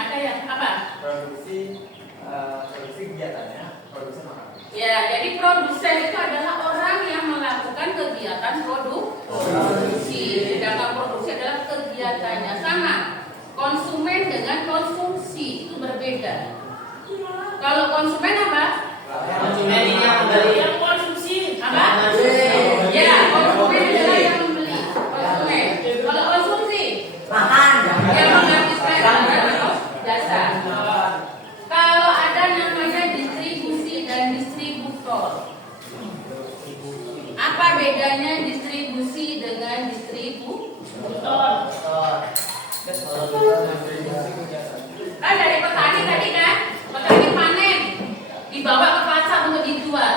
Ada yang apa? Produksi kegiatannya produksi makanan. Ya, jadi produsen itu adalah orang yang melakukan kegiatan produksi. Sedangkan produksi adalah kegiatannya sama. Konsumen dengan konsumsi itu berbeda. Kalau konsumen apa? Konsumen ini yang membeli. Yang konsumsi apa? Ya, konsumen adalah yang membeli. Konsumen. Kalau konsumsi Makan. yang menghabiskan barang atau jasa. Kalau ada namanya distribusi dan distributor. Apa bedanya distribusi dengan distributor? Kan dari petani tadi kan, petani panen, dibawa ke pasar untuk dijual.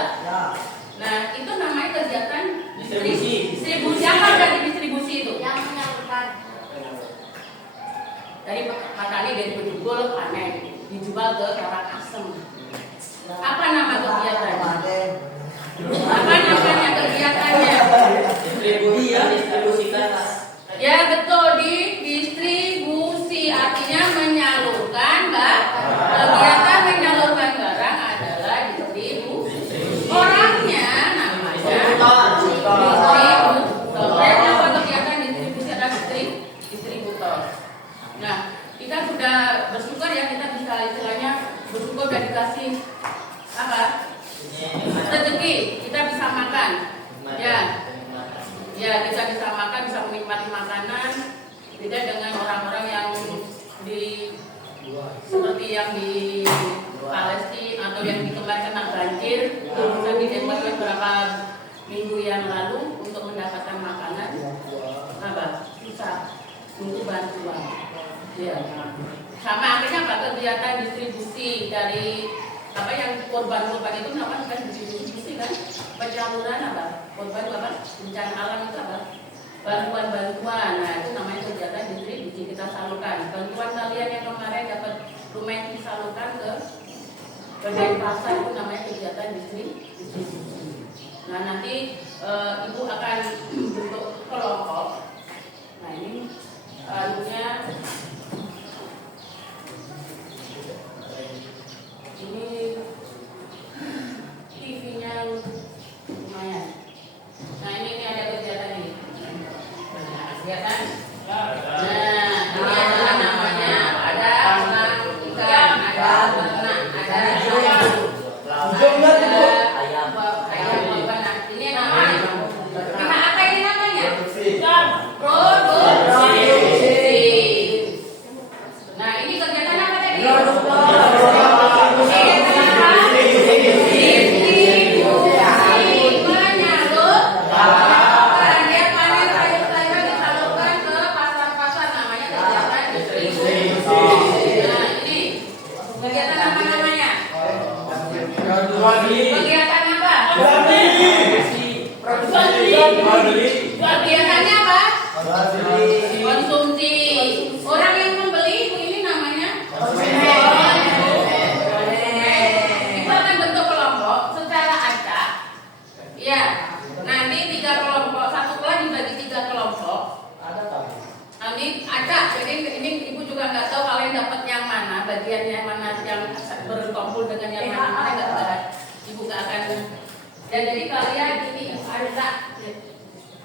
Nah, itu namanya kegiatan Distribusi. Distribusi apa dari distribusi itu? Yang menyalurkan. Dari petani dari Bedugul panen, dijual ke Karangasem. Apa nama kegiatannya? Apa namanya kegiatannya? Distribusi ya, distribusikan. Ya betul, distribusi artinya menyalurkan kegiatan menyalurkan barang adalah distribusi. Orangnya namanya distributor. Apa kegiatan distribusi adalah distributor. Nah, kita sudah bersyukur ya, kita bisa istilahnya bersyukur dan dikasih apa? Rezeki, kita bisa makan. Ya, kita bisa makan, bisa menikmati makanan. Beda dengan orang-orang yang seperti yang di Palestina atau yang kemarin kena banjir, bisa ditembak beberapa minggu yang lalu untuk mendapatkan makanan. Apa? Susah, tunggu bantuan. Ya. Sama akhirnya apa? Kegiatan distribusi dari apa yang korban-korban itu melakukan distribusi kan? Penyaluran apa? Korban apa? Bencana alam itu apa? Bantuan-bantuan. Nah, itu namanya kegiatan distribusi, kita salurkan. Bantuan kalian yang kemarin dapat rumah yang disalurkan ke Denpasar itu namanya kegiatan distribusi. Nah, nanti ibu akan bentuk kelompok. Nah, ini alunya ini TV-nya lumayan. Nah, ini ada kegiatan ini. Kegiatan. Nah, ini adalah namanya ada orang ikan, ada ternak, ada ayam, benar. Ini namanya. Nah, apa ini namanya? Produksi. Nah, ini kegiatan apa tadi? Kegiatan apa? Kegiatannya apa? Konsumsi. Orang yang membeli ini namanya konsumen. Itu akan bentuk kelompok secara acak. Ya. Nanti 3 kelompok, satu kelas dibagi 3 kelompok. Nanti acak. Jadi ini ibu juga nggak tahu kalian dapat yang mana, bagian yang mana yang berkumpul dengan yang mana nggak tahu. Ibu nggak akan. Dan jadi kalian ini acak.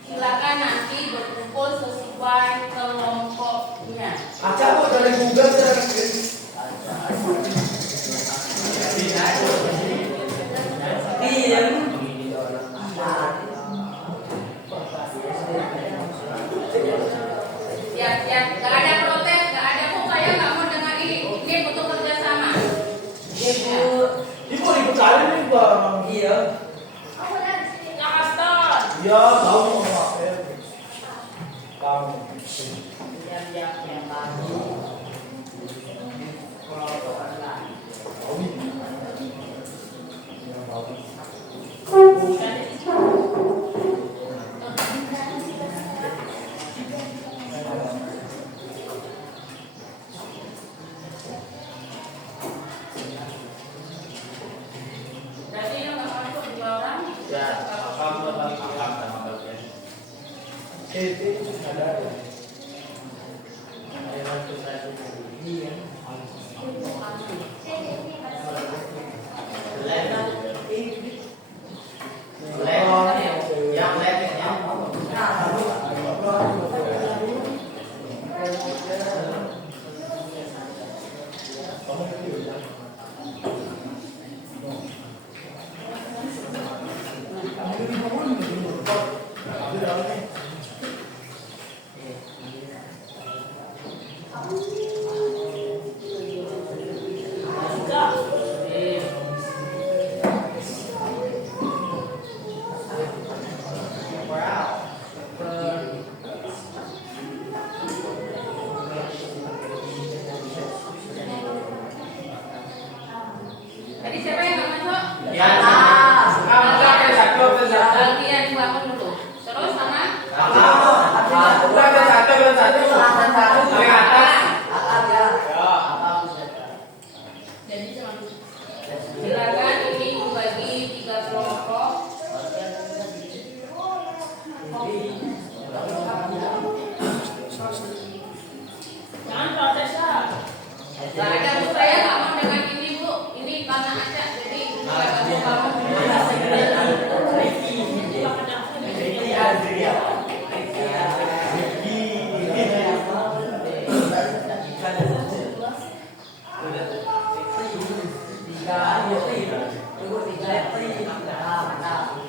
Silakan nanti berkumpul sesuai kelompoknya. Acak kok dari Google Ya, nggak ada protes, nggak ada kok saya nggak mau dengar ini. Ini butuh kerjasama. Ibu ikut kali nih bang. Iya. Aku dari sini. Yang Aston. Iya, tahu mau ngapain. Kamu. Jadi yang nggak masuk 2 orang. Ya, paham sama bagian. Itu ada. Jadi silakan ini dibagi 3 kelompok. Jangan protes lah. Nah, ada Bu, saya nggak mau dengan ini Bu. Ini karena aja. Jadi silakan di kelompoknya. Di nomor 1.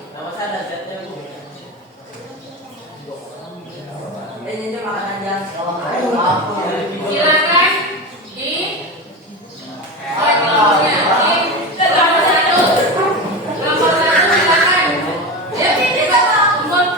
Nomor 1 silakan. Ya, ini nomor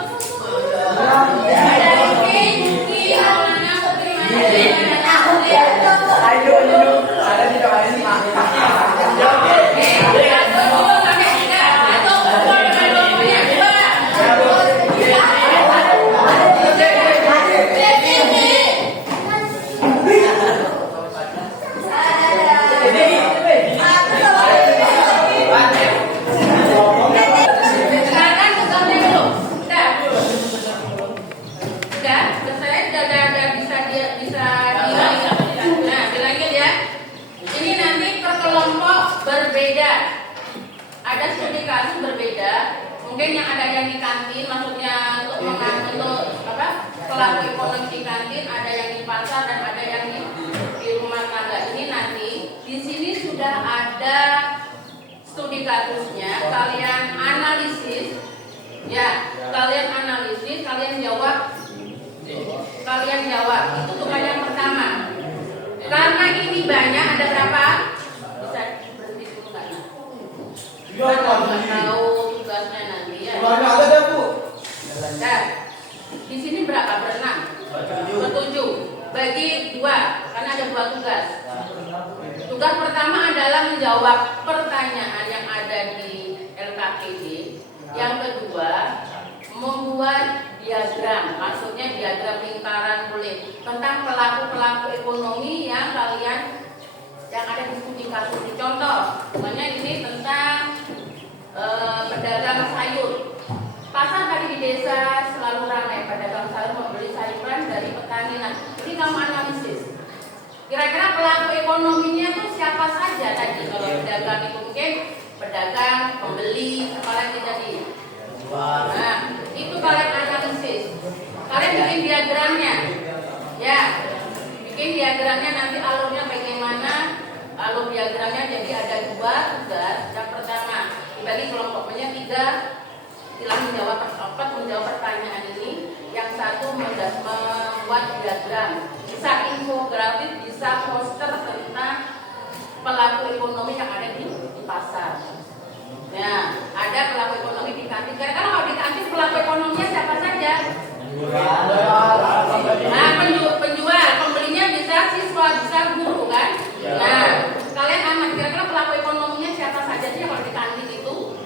mungkin yang ada yang di kantin, maksudnya untuk pelaku ekonomi di kantin, ada yang di pasar dan ada yang di rumah tangga. Ini nanti di sini sudah ada studi kasusnya. Kalian analisis, ya, kalian analisis, kalian jawab. Itu tugas yang pertama. Karena ini banyak, ada berapa? Bisa berhenti dulu nggak? Nggak tahu tugasnya nanti ya. Banyak ada deh Bu. Nah, di sini berapa? Berenam. 7. Bagi 2, karena ada 2 tugas. Tugas pertama adalah menjawab pertanyaan yang ada di LKPD. Yang kedua, membuat diagram, maksudnya diagram lingkaran kulit tentang pelaku-pelaku ekonomi yang kalian yang ada di studi kasus. Contoh, semuanya ini tentang pedagang sayur. Pasar tadi di desa selalu ramai, pedagang sayur membeli sayuran dari petani. Nah, ini kamu analisis. Kira-kira pelaku ekonominya itu siapa saja tadi? Kalau pedagang itu mungkin pedagang, pembeli, apalagi tadi. Nah, itu kalian analisis. Kalian bikin diagramnya, ya. Bikin diagramnya nanti alurnya bagaimana? Alur diagramnya jadi ada 2 tugas. Yang pertama dibagi kelompoknya 3. Silakan menjawab pertanyaan ini. Yang satu membuat diagram, bisa infografis, bisa poster tentang pelaku ekonomi yang ada di pasar. Nah, ada pelaku ekonomi di kantin. Karena kalau di kantin pelaku ekonominya siapa saja? Nah, penjual, pembelinya bisa siswa, bisa guru kan? Nah, kalian aman. Kira-kira pelaku ekonominya siapa saja sih kalau di kantin itu?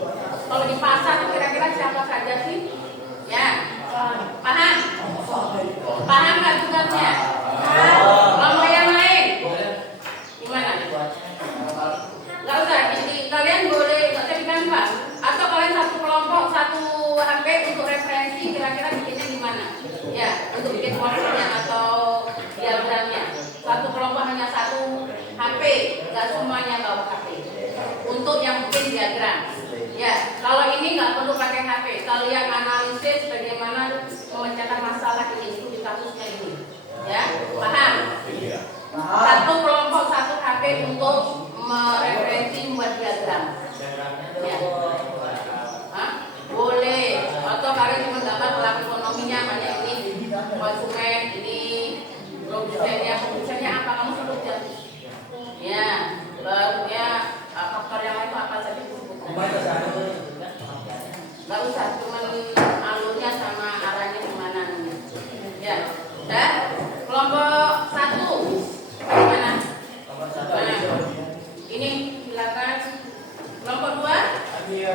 Kalau di pasar tuh kira-kira siapa saja sih? Ya, paham? Paham nggak tugasnya? Kalau yang lain, gimana? Nggak usah. Jadi kalian boleh nggak usah Pak? Atau kalian satu kelompok, satu HP untuk referensi, kira-kira bikinnya gimana? Ya, untuk bikin posternya atau diagramnya. Satu kelompok hanya 1 HP, nggak semuanya bawa HP. Untuk yang bikin diagram. Ya, kalau ini nggak perlu pakai HP. Kalian analisis bagaimana memecahkan masalah ini itu di kasusnya ini. Ya, paham? Satu kelompok 1 HP untuk mereferensi membuat diagram. Ya. Hah? Boleh. Atau kalian cuma dapat pelaku ekonominya hanya ini konsumen, ini produsennya apa kamu sebutkan? Ya, barunya faktor yang lain itu apa saja disebutkan? Nggak usah, cuma alurnya sama arahnya kemana nih. Ya, dan kelompok 1 mana? Ini silakan. Kelompok 2. Nih.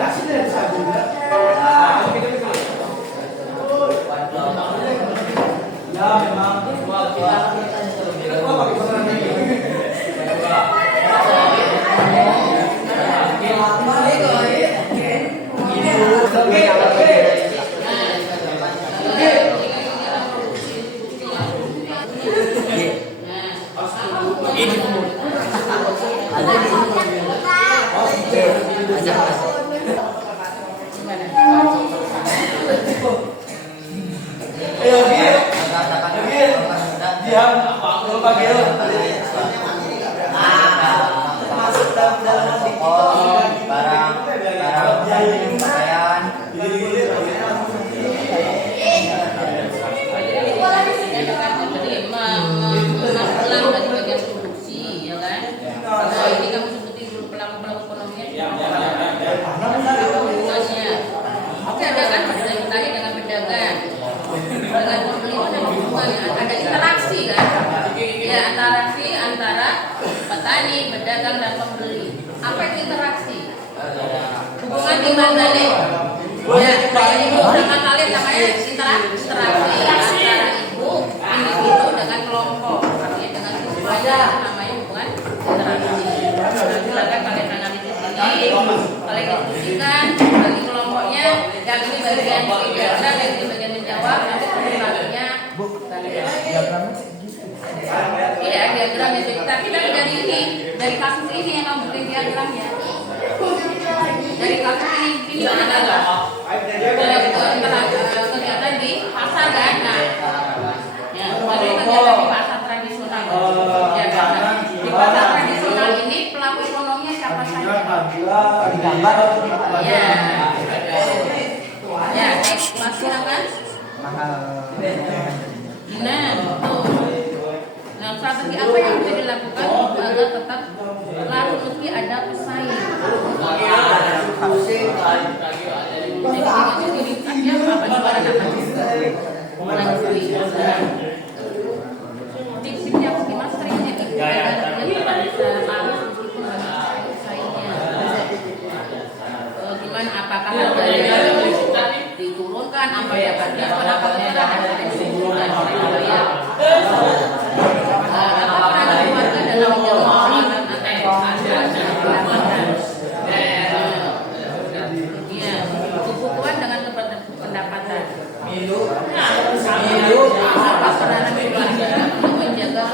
dikasih dari saja. Ya memang. Petani, pedagang dan pembeli. Apa itu interaksi? Hubungan gimana nih? Ya, kayak ibu sama kalian namanya interaksi antara ibu, individu dengan kelompok. Artinya dengan keluarga namanya hubungan interaksi. Silakan kalian analisis ini, kalian diskusikan bagi kelompoknya, yang ini bagian menjawab, yang ini bagian menjawab, nanti perkembangannya. Iya, diagram itu. Tapi dari ini, dari kasus ini yang kamu bikin diagramnya. Dari kasus ini ada kegiatan di pasar kan? Nah, ya, dari kegiatan di pasar tradisional. Ya, di pasar tradisional ini pelaku ekonominya siapa saja? Ya, ya, masih akan? Nah, tuh. Nah, strategi apa yang bisa dilakukan agar tetap lalu meski ada pesaing? Tipsnya gimana seringnya gimana? Apakah harganya diturunkan? Apa ya harga? Kenapa kita ada diturunkan? Kebutuhan dengan pendapatan. Apa peranan keluarga untuk menjaga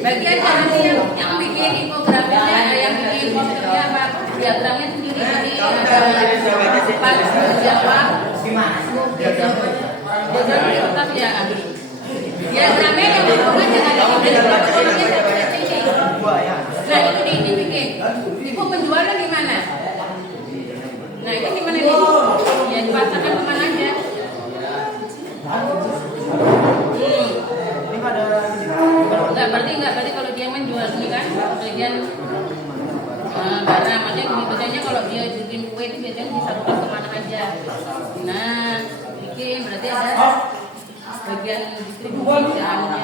bagian yang bikin infografisnya, yang bikin posternya apa diagramnya sendiri. Jadi pas menjawab diagramnya yang hubungan dengan nah itu dibikin. Ibu penjualnya di mana? Nah itu gimana nih? Ya dipasarkan kemana aja? Enggak berarti kalau dia menjual ini kan bagian barang, makanya biasanya kalau dia bikin kue itu biasanya disalurkan kemana aja. Nah bikin berarti ada bagian distribusi apa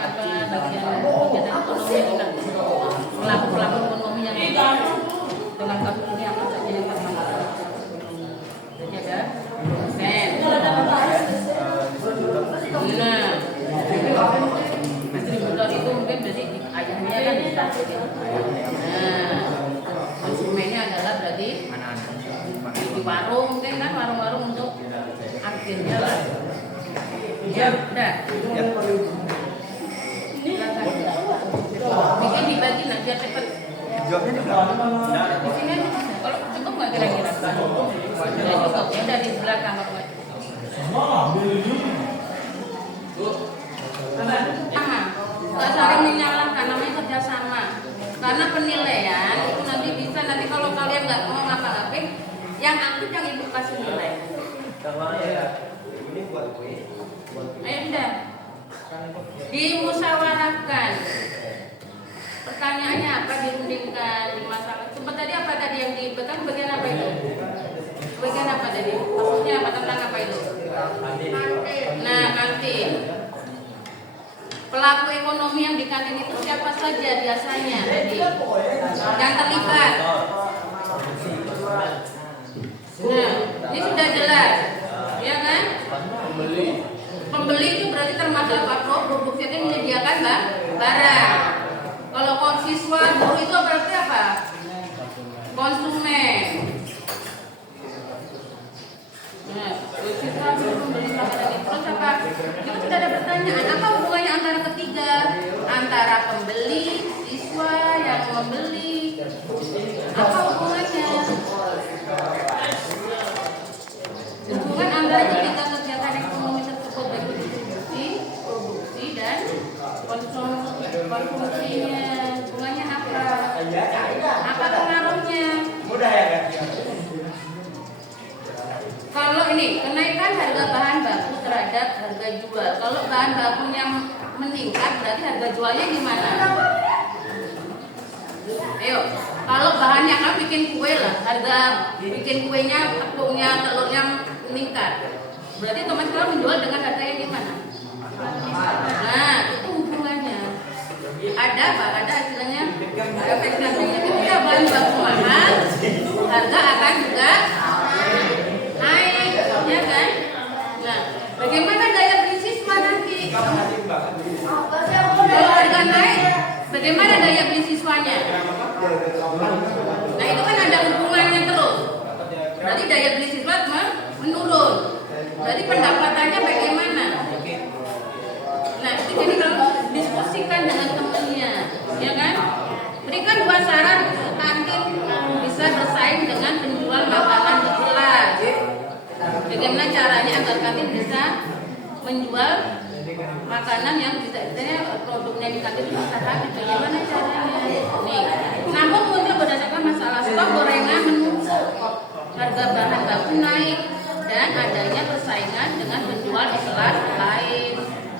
bagian kegiatan ekonomi pelaku ekonomi yang dalam kasus ini apa saja yang termasuk. Jadi ada sen. Nah distributor itu mungkin berarti ayahnya kan bisa. Nah konsumennya adalah berarti di warung mungkin kan warung-warung untuk akhirnya lah. Ya udah. Bikin dibagi nanti biar cepat. Jawabnya di belakang. Di sini aja bisa. Kalau cukup nggak kira-kira? Ya cukup. Ya dari belakang apa? Nggak saling menyalahkan, namanya kerjasama. Karena penilaian itu nanti bisa kalau kalian nggak mau ngapa-ngapain, yang aktif yang ibu kasih nilai. Ayo udah. Dimusyawarahkan. Pertanyaannya apa, dirundingkan, dimasalah. Sempat tadi apa tadi yang diberikan bagian apa itu? Bagian apa tadi? Maksudnya apa, tentang apa itu? Nah, kantin. pelaku ekonomi yang di kantin itu siapa saja biasanya? Jadi, yang terlibat. Nah, ini sudah jelas, ya kan? Pembeli itu berarti termasuk apa? Produksi itu menyediakan barang. Kalau siswa guru itu berarti apa? Konsumen. Nah, siswa guru membeli makanan itu terus apa? Itu sudah ada pertanyaan. Apa hubungannya antara ketiga? Antara pembeli, siswa yang membeli. Apa hubungannya? Hubungan antara ketiga kegiatan ekonomi tersebut baik produksi dan konsumsinya. Hubungannya apa? Apa pengaruhnya? Mudah ya kan? Kalau ini kenaikan harga bahan baku terhadap harga jual. Kalau bahan bakunya meningkat berarti harga jualnya gimana? Ayo, kalau bahannya kan bikin kue lah, harga bikin kuenya, tepungnya, telurnya meningkat. Berarti otomatis kalau menjual dengan harga yang gimana? Nah, itu hubungannya. Ada apa? Ada istilahnya efek sampingnya. Ketika bahan baku mahal, harga akan juga naik, ya kan? Nah, bagaimana daya beli siswa nanti? Kalau harga naik, bagaimana daya beli siswanya? Nah, itu kan ada hubungannya terus. Berarti daya beli siswa menurun. Berarti pendapatannya bagaimana? Nah, itu jadi kalau diskusikan dengan temannya, ya kan? Berikan 2 saran kantin bisa bersaing dengan penjual makanan di kelas. Bagaimana caranya agar kantin bisa menjual makanan yang bisa produknya di kantin itu bisa habis? Bagaimana caranya? Nih, namun muncul berdasarkan masalah stok gorengan menumpuk, harga bahan baku naik, dan adanya persaingan dengan penjual di kelas lain.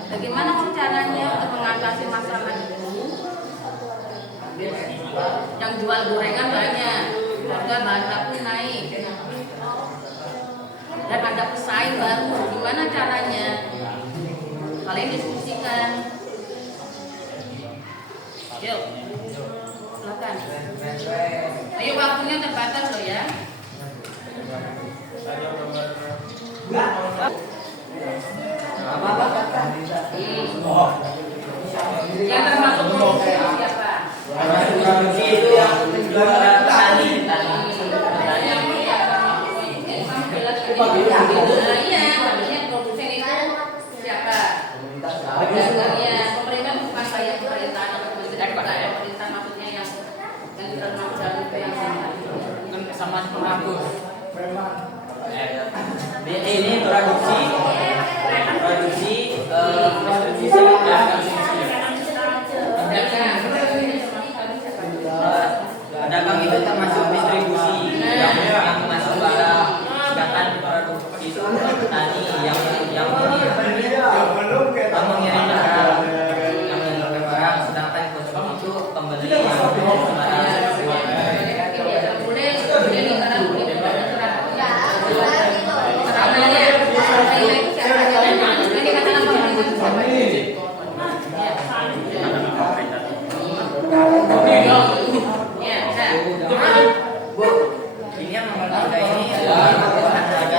Bagaimana caranya untuk mengatasi masalah itu? Yang jual gorengan banyak, harga bahan baku naik, dan ada pesaing baru. Gimana caranya? Kalian diskusikan. Yuk, silakan. Ayo, waktunya terbatas loh ya. Yang termasuk produksi siapa? Produksi itu yang menjual petani. Iya, maksudnya produsen itu siapa? Pedagangnya, pemerintah bukan kayak pemerintahan atau pemerintah maksudnya yang termasuk dalam itu yang Bukan sama pengaku. Ini produksi distribusi dan konsumsi. Pedagang itu termasuk distribusi yang masuk barang, sedangkan produksi itu petani yang mengirim barang, sedangkan konsumsi itu pembeli yang ini yang mempermudah ini harga terhadap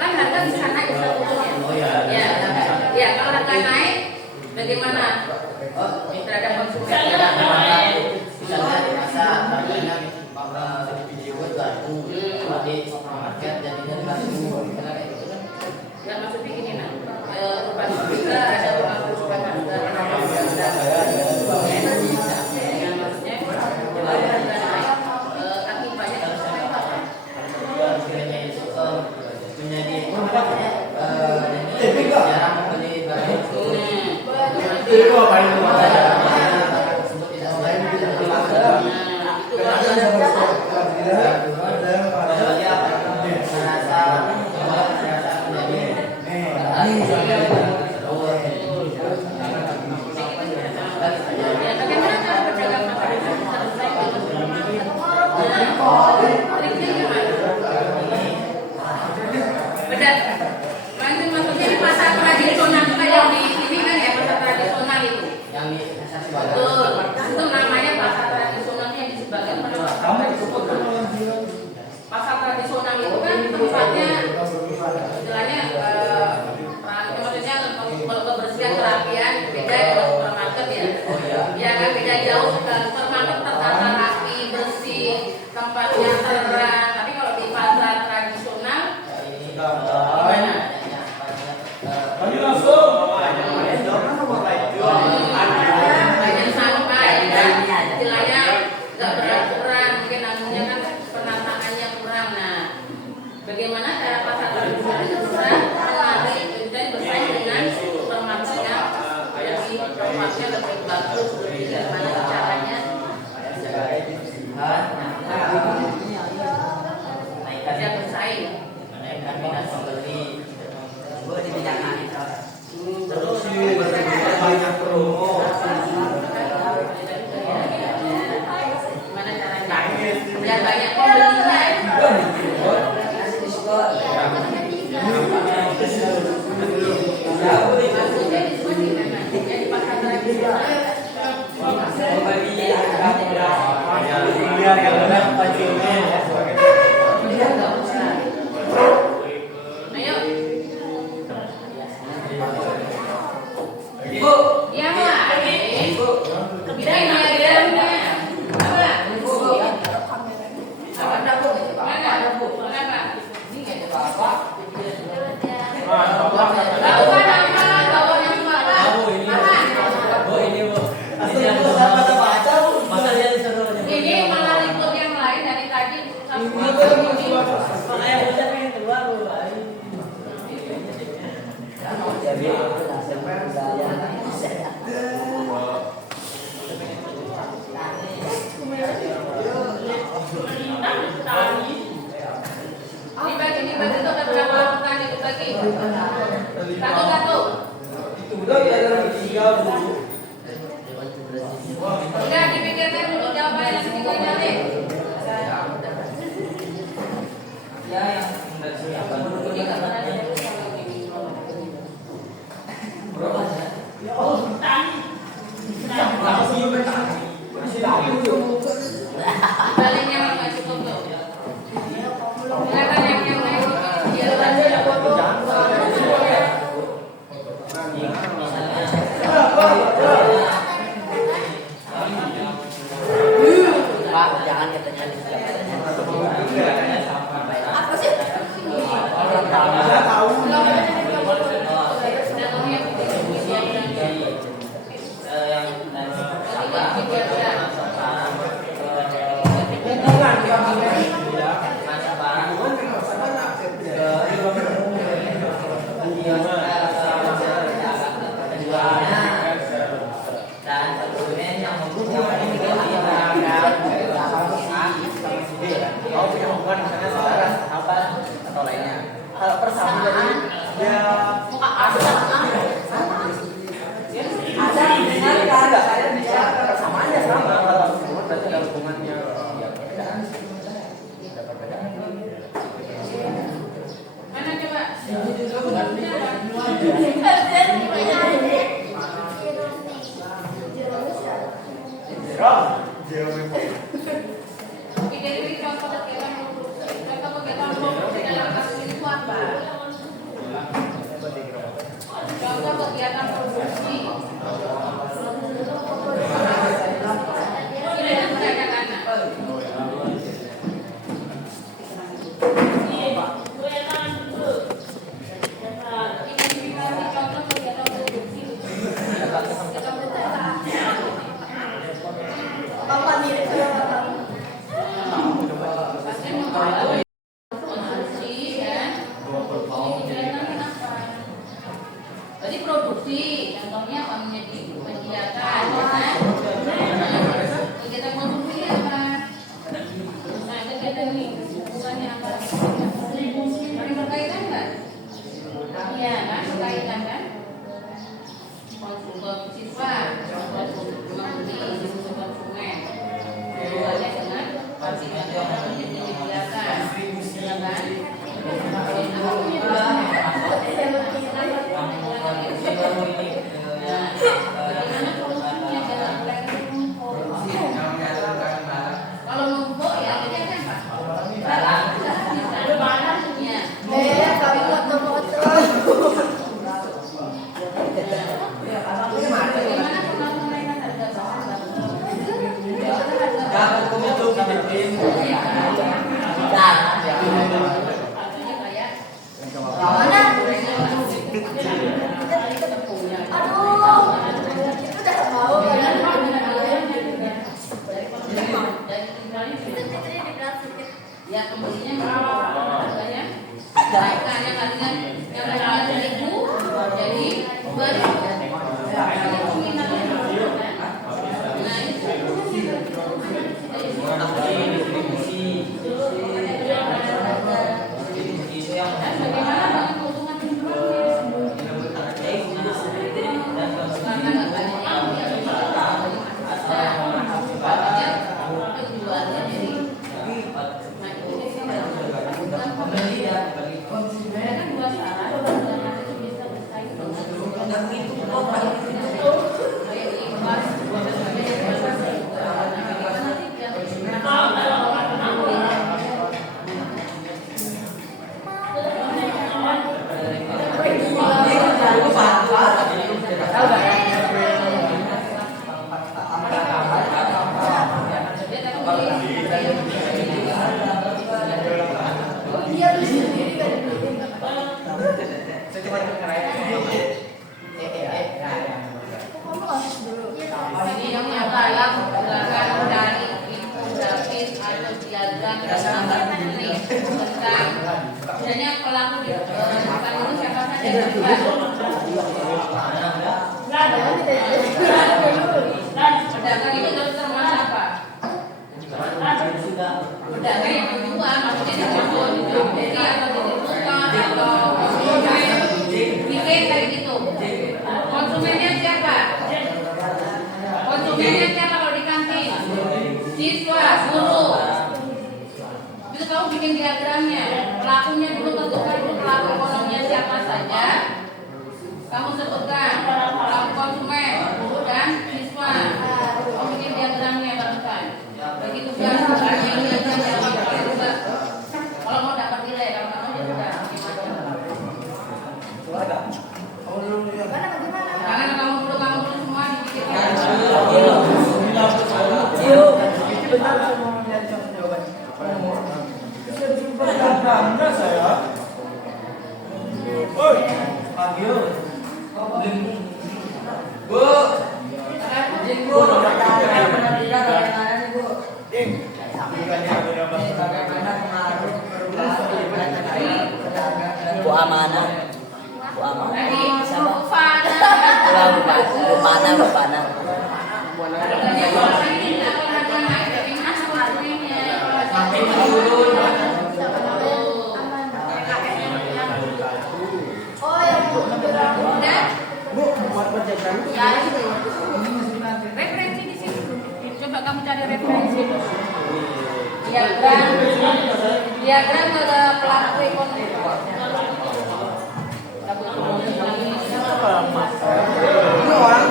kan harga bisa naik bisa turun ya. Ya, kalau harga naik bagaimana terhadap konsumen? misalnya di pasar harganya video laku di supermarket jadinya laku kayak gitu kan. Nggak maksudnya gini nah, perubahan juga ada perubahan harga. Yang maksudnya kalau harga naik akibatnya apa? Harganya itu menjadi jarang membeli barang itu. Itu apa itu? Bagaimana cara pedagang makanan bisa bersaing dengan Ibu. Iya, Mak. Ibu. Bilang dia dalamnya. Apa? Ibu. Ada Bu, ada Bu. Kenapa? Ini kayak Bapak. Tahu kan apa? Tahu yang mana? Bu, ini Bu. Ini yang baca Bu. Masa dia disuruh Ini malah ribut yang lain dari tadi. Makanya udah pengen keluar Bu. Jadi itu nasib budaya. Dibagi itu ada berapa laporan itu bagi? Satu-satu. Itu udah ya dalam tiga Bu. Udah dipikirkan dulu jawabannya nanti gue nyari. Ya yang Ini katanya baliknya nggak cukup tuh. Silakan yang lain dia Pak, jangan katanya. Apa sih? Saya tahu. Punya hubungan misalnya saudara, sahabat atau lainnya. Persamaan jadi ya ada dengar saya bicara persamaannya sama, kalau hubungan berarti ada hubungannya. mana coba? Jadi contoh kegiatan produksi dalam kasus ini itu apa? Contoh kegiatan produksi. Ini yang saya katakan. Identifikasi contoh kegiatan produksi. Bapak mirip sama bapak. Pasti mau tahu konsumsi ya. Jadi produksi, contohnya apa menyediakan, ya kan? Kegiatan konsumsi apa? Nah, kegiatan ini hubungannya apa? Saling berkaitan kan? Iya kan, berkaitan kan? Konsumsi siswa, membeli konsumen. Hubungannya dengan menyediakan, ya kan? Apa menyediakan? Bagaimana solusinya dalam planning numpuk? Kalau numpuk ya jadi apa? Barang. Ya. Kami foto-foto. Bagaimana penurunan harga barang? Jangan punya tuh bikin. Artinya kayak Mana? Aduh, itu udah mau kan? ya kembalinya harganya naikkan yang tadinya yang 1.000 jadi 2.000. Nah bagaimana dengan keuntungan Tahu nggak? Pedagang itu termasuk apa? Pedagang yang menjual, maksudnya dijual itu jadi atau dibuka atau konsumen kayak gitu. Konsumennya siapa? Konsumennya siapa kalau di kantin? Siswa, guru. Itu kamu bikin diagramnya. Pelakunya dulu tentukan itu pelaku ekonominya siapa saja. Kamu sebutkan pelaku konsumen, guru dan siswa. Kamu bikin diagramnya barusan. Begitu kan? Kalau mau dapat nilai, kalau nggak mau ya sudah. Karena kamu dulu semua dipikirkan. Benar semua melihat jawaban. Enggak saya. Oi, panggil. Bu. Bu, benar tidak bagaimana nih, Bu? Bu Amanah. Bu Amanah. Bu Mana, Bu Mana. Oh, yang Bu. Bu, buat proyekan. Referensi di situ. Coba kamu cari referensi. Diagram ke pelaku ekonomi.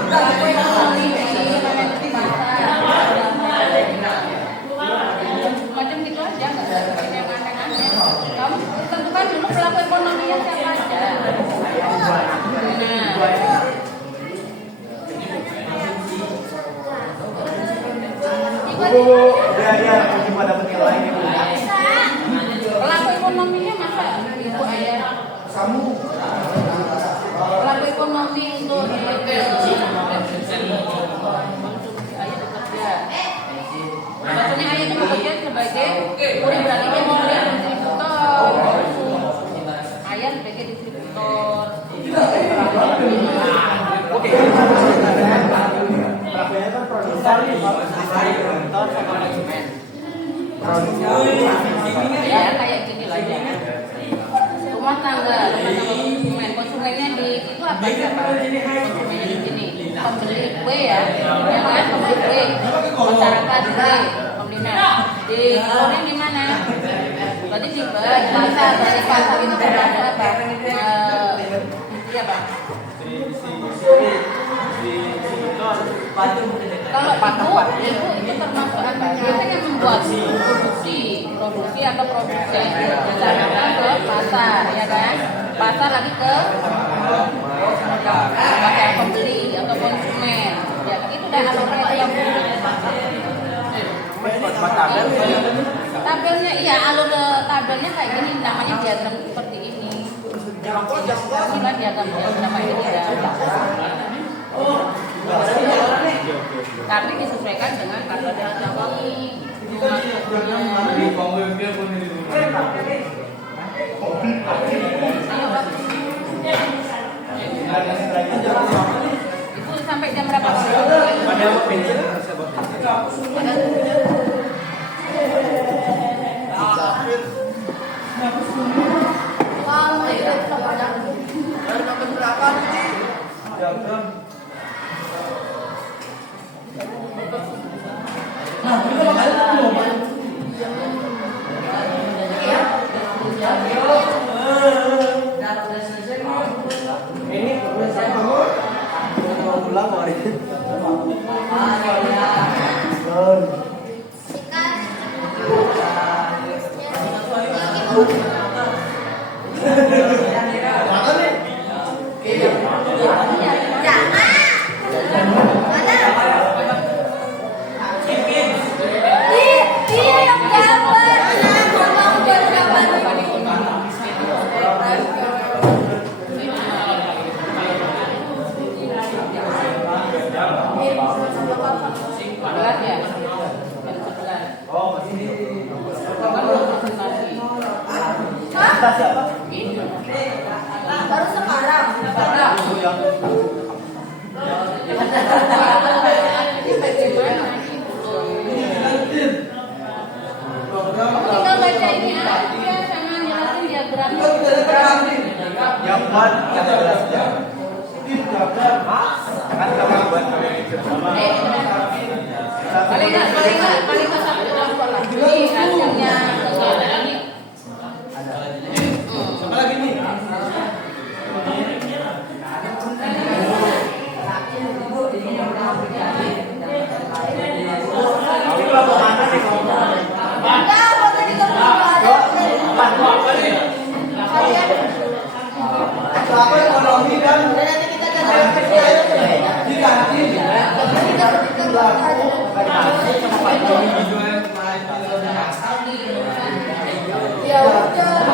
Pelaku ekonomi macam gitu aja, nggak ada yang aneh-aneh. Kamu tentukan dulu pelaku ekonominya siapa aja. Biar pada menilai ini. Pelaku ekonominya masa ibu ayah Kamu pelaku ekonomi untuk konsumsi ayah bekerja. Maksudnya ayah itu bekerja sebagai berarti dia mau lihat distributor. Ayah sebagai distributor. oke. Pelakunya kan produser, distributor sama konsumen. Ya kayak gini lah ya. Rumah tangga konsumennya di situ apa siapa? Konsumennya di sini pembeli kue ya, yang kan pembeli kue, masyarakat kue, pembelinya di goreng di mana? Berarti di pasar, berarti pasar itu ada apa? Iya pak. Kalau ibu itu termasuk apa? Biasanya membuat produksi atau produsen misalkan ke pasar, ya kan? Pasar lagi ke pada pembeli atau konsumen, ya itu dah alurnya yang tabelnya, iya alur tabelnya kayak gini, namanya diagram seperti ini. Bukan diagram kayak ini ya. Tapi disesuaikan dengan kadar ekonomi. Itu sampai jam berapa? Ini kamu mau pulang hari ini? Jangan. Tinggal baca ini aja sama nyalain diagramnya. Yang buat yang jelas ya. Paling nggak satu lah. Ini hasilnya ada lagi. Sama lagi nih. Apa yang ekonomi kan? Ya udah.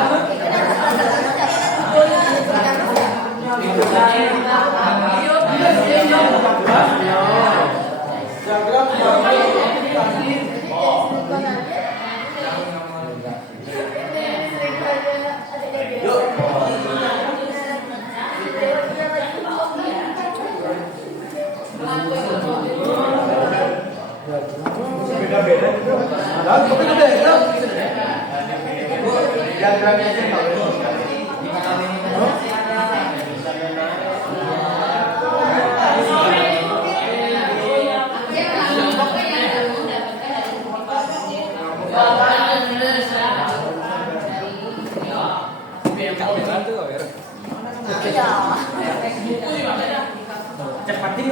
Beda-beda gitu. Lalu kok beda-beda? Diagramnya aja enggak boleh. Cepatin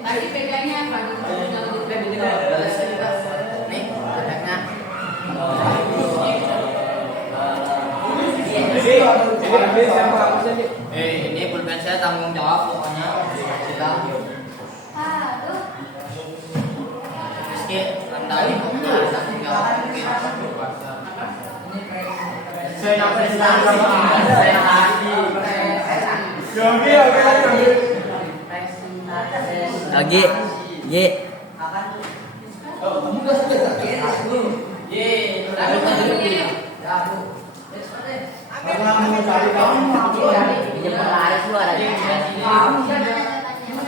Tadi pegangnya apa? Nih, adanya. Ini pulpen saya tanggung jawab pokoknya. Silakan. Meski andali pokoknya tanggung jawab. Saya nak presentasi sama saya lagi. Lagi, ye.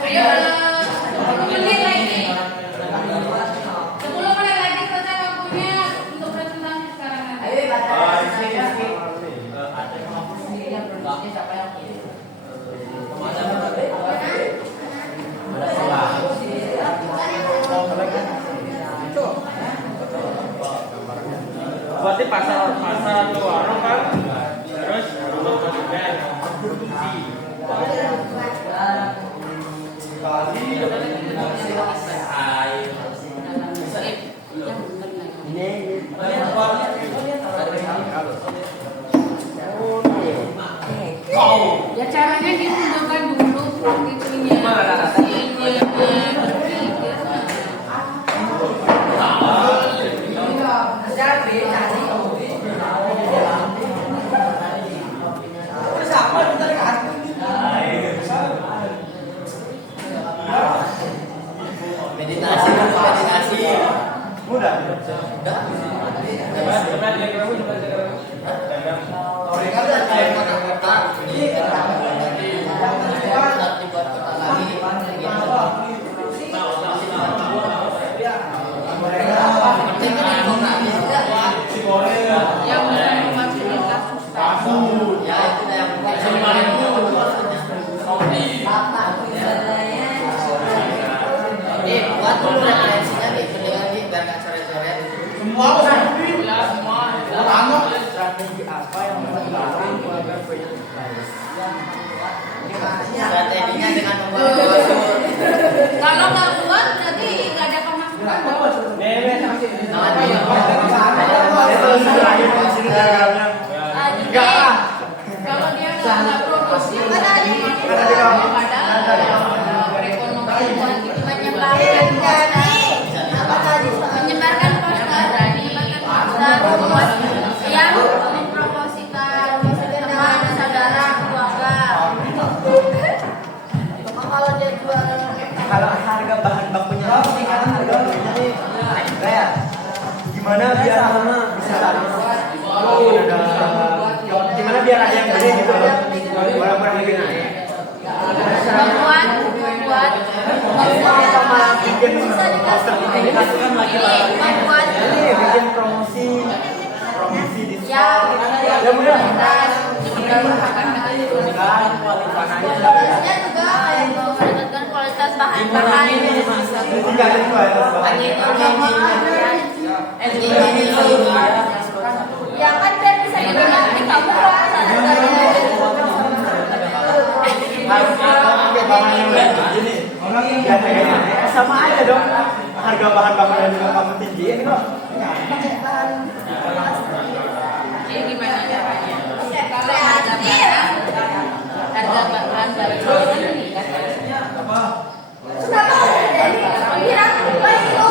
Ayo, 10 menit lagi. 10 menit lagi selesai waktunya untuk presentasi sekarang. Berarti pasar itu warung kan, terus rumah konsumen produksi. Ya caranya ditunjukkan dulu itunya. Meditasi. Mudah. Yang memasuki kasus Ya itu yang buat dulu referensinya nih. Ya semua. Strategi apa yang dilakukan agar proyek baik? Strateginya dengan membuat brosur. Kalau nggak buat berarti nggak ada pemasukan dong. Jadi kalau dia nggak promosi berarti ada perekonomian menyebarkan apa tadi menyebarkan poster yang mempromosikan teman saudara keluarga. Kalau dia jual Kalau harga bahan bakunya ini kan harga bakunya nih kayak gimana biar sama bisa sama gimana biar ada yang beli gitu loh walaupun harga naik membuat sama bikin poster ini kan lagi membuat ini bikin promosi di ya mudah kualitasnya juga kayak meningkatkan kualitas bahan-bahan ya kan biar bisa dinikmati kamu sama aja dong harga bahan bakunya juga kamu tinggiin kok. Ini gimana caranya? Kalau kreatif harga bahan baku meningkat. kenapa jadi kira apa itu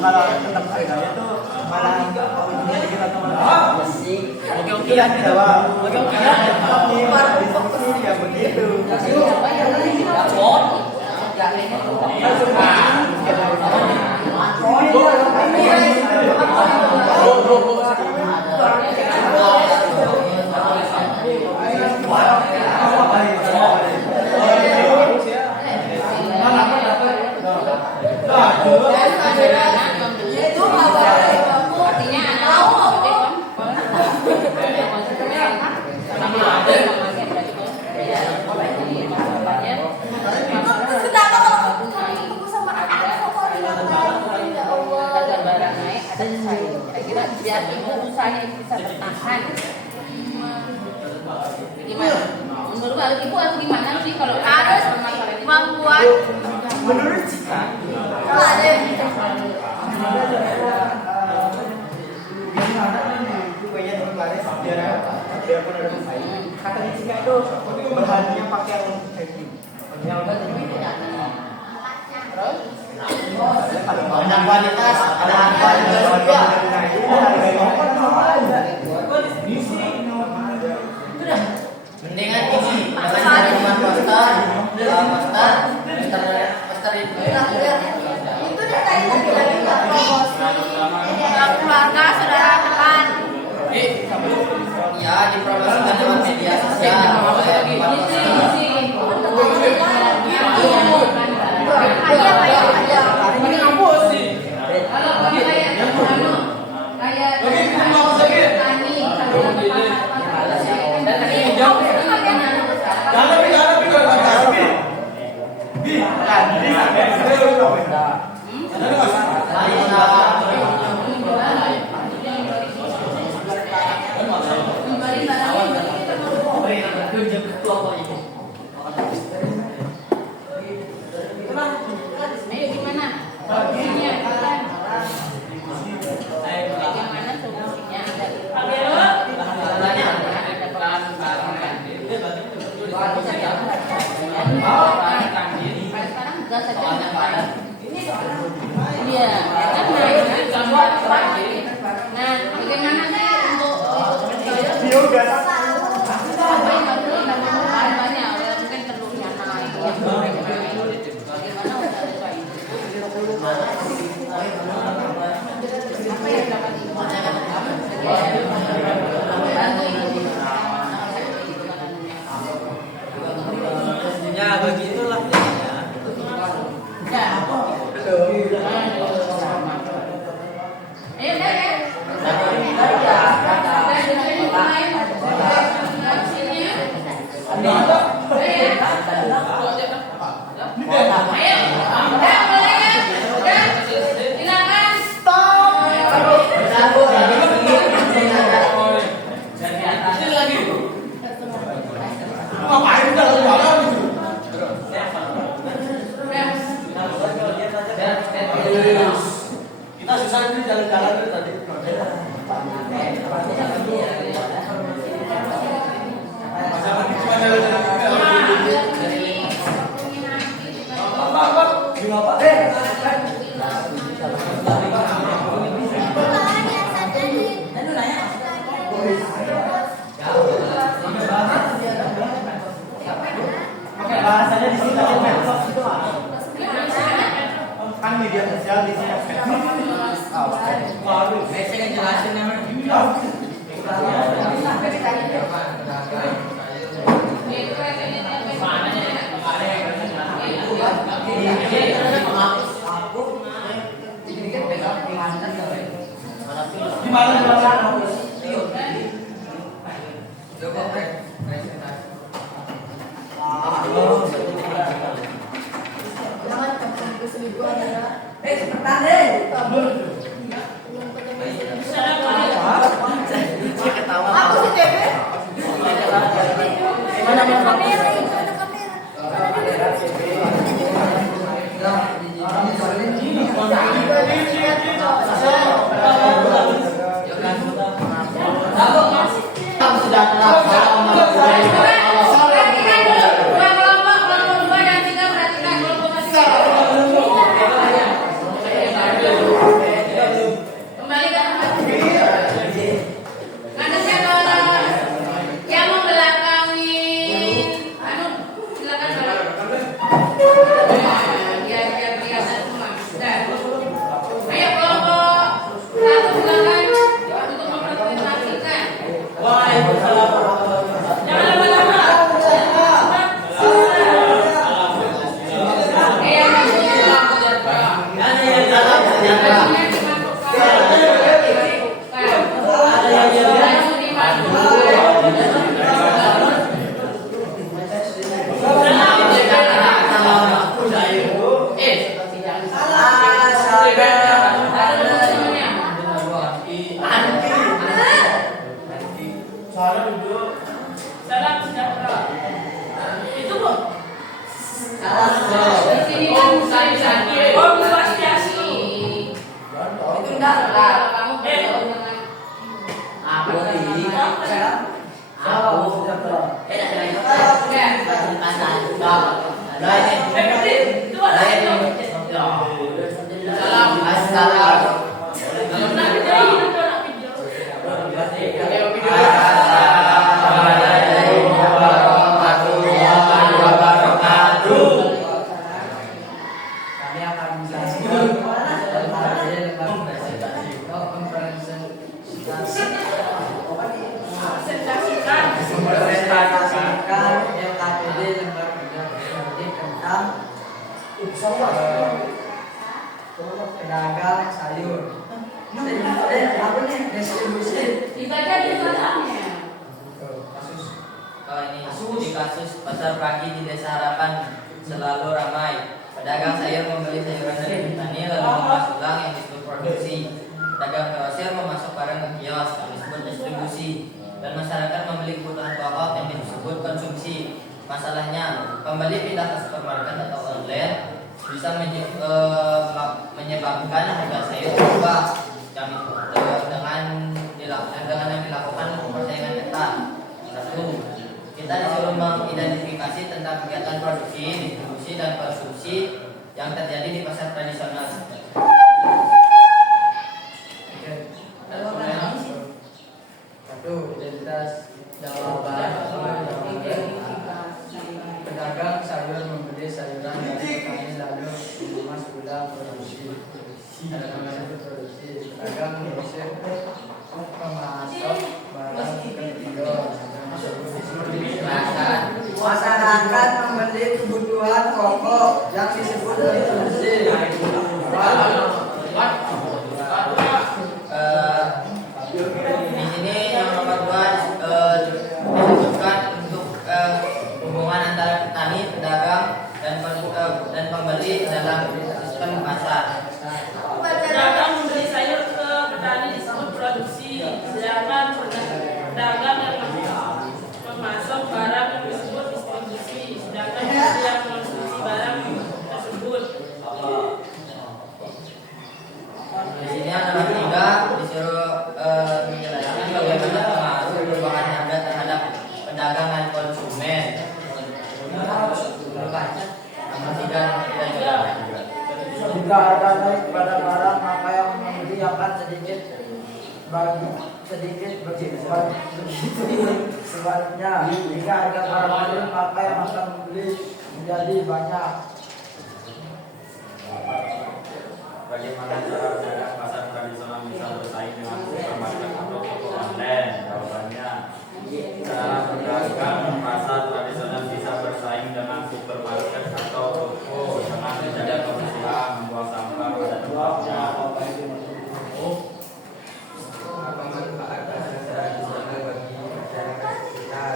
Kalau tetap harganya tuh malah ujungnya dikit atau malah bersih. Iya, diskusi ya begitu. itu nggak boleh Artinya mau kenapa kalau ketemu sama anak kok dilakukan ya Allah harga barang naik ada saing. Kira-kira biar ibu usahanya bisa bertahan. Gimana? Menurut ibu harus gimana sih kalau harus membuat Menurut Cika, kalau ada yang kayaknya teman Laris biar pun ada pesaing. Katanya Cika itu bahannya pakai yang safety. Ada kualitas, ada kualitas juga. Mendingan ini dengan cara membuat poster itu. itu dia tadi lagi nggak promosi keluarga saudara teman Ya, dipromosikan lewat media sosial. Ayo gimana? Solusinya bagaimana solusinya? Sekarang gas saja. Iya, kan naik kan Nah, bagaimana sih untuk Biogas. sampai harganya mungkin telurnya naik, bagaimana udah ada itu? Apa yang dapat ibu? Bantu ibu. Ya begitulah jadinya. Ya. Ayo dah ya. ngapain dalam jalan gitu? Kita susah ini jalan-jalan dari tadi. Bahasanya disingkatin medsos itu kan media sosial di sini. Saya ngejelasin namanya. Aku sih Bebe. Ada kamera itu, ada Salam sejahtera. Itu loh. Di sini kan saya Om Swastiastu. Itu enggak lah. Kamu Aku ini pedagang sayur. Apa nih distribusi? dibaca di belakangnya. Ini di kasus pasar pagi di Desa Harapan selalu ramai. Pedagang sayur membeli sayuran dari petani lalu mengolah ulang yang disebut produksi. Pedagang grosir memasok barang ke kios yang disebut distribusi. Dan masyarakat membeli kebutuhan pokok yang disebut konsumsi. Masalahnya, pembeli pindah ke supermarket atau online bisa menyebabkan harga sayur berubah dengan yang dilakukan persaingan ketat. Satu, kita disuruh mengidentifikasi tentang kegiatan produksi, distribusi, dan konsumsi yang terjadi di pasar tradisional. Satu, identitas jawaban. Pedagang sayur membeli sayuran dari petani lalu mengemas ulang produksi. Pedagang grosir memasok barang ke kios. Masyarakat membeli kebutuhan pokok yang disebut konsumsi. Di sini yang nomor 2 disebutkan untuk hubungan antara petani, pedagang, dan pembeli dalam sistem pasar. Pedagang membeli sayur ke petani disebut produksi, sedangkan pedagang yang memasok barang yang disebut distribusi. naik pada barang, maka yang membeli akan sedikit sebaliknya. Jika harga barang turun, maka yang akan membeli menjadi banyak. Bagaimana cara pedagang pasar tradisional bisa bersaing dengan supermarket atau toko online? Jawabannya, cara pedagang pasar tradisional bisa bersaing dengan supermarket atau toko dengan menjaga kebersihan, membuang sampah pada tempatnya. Apa manfaat pasar tradisional bagi masyarakat sekitar?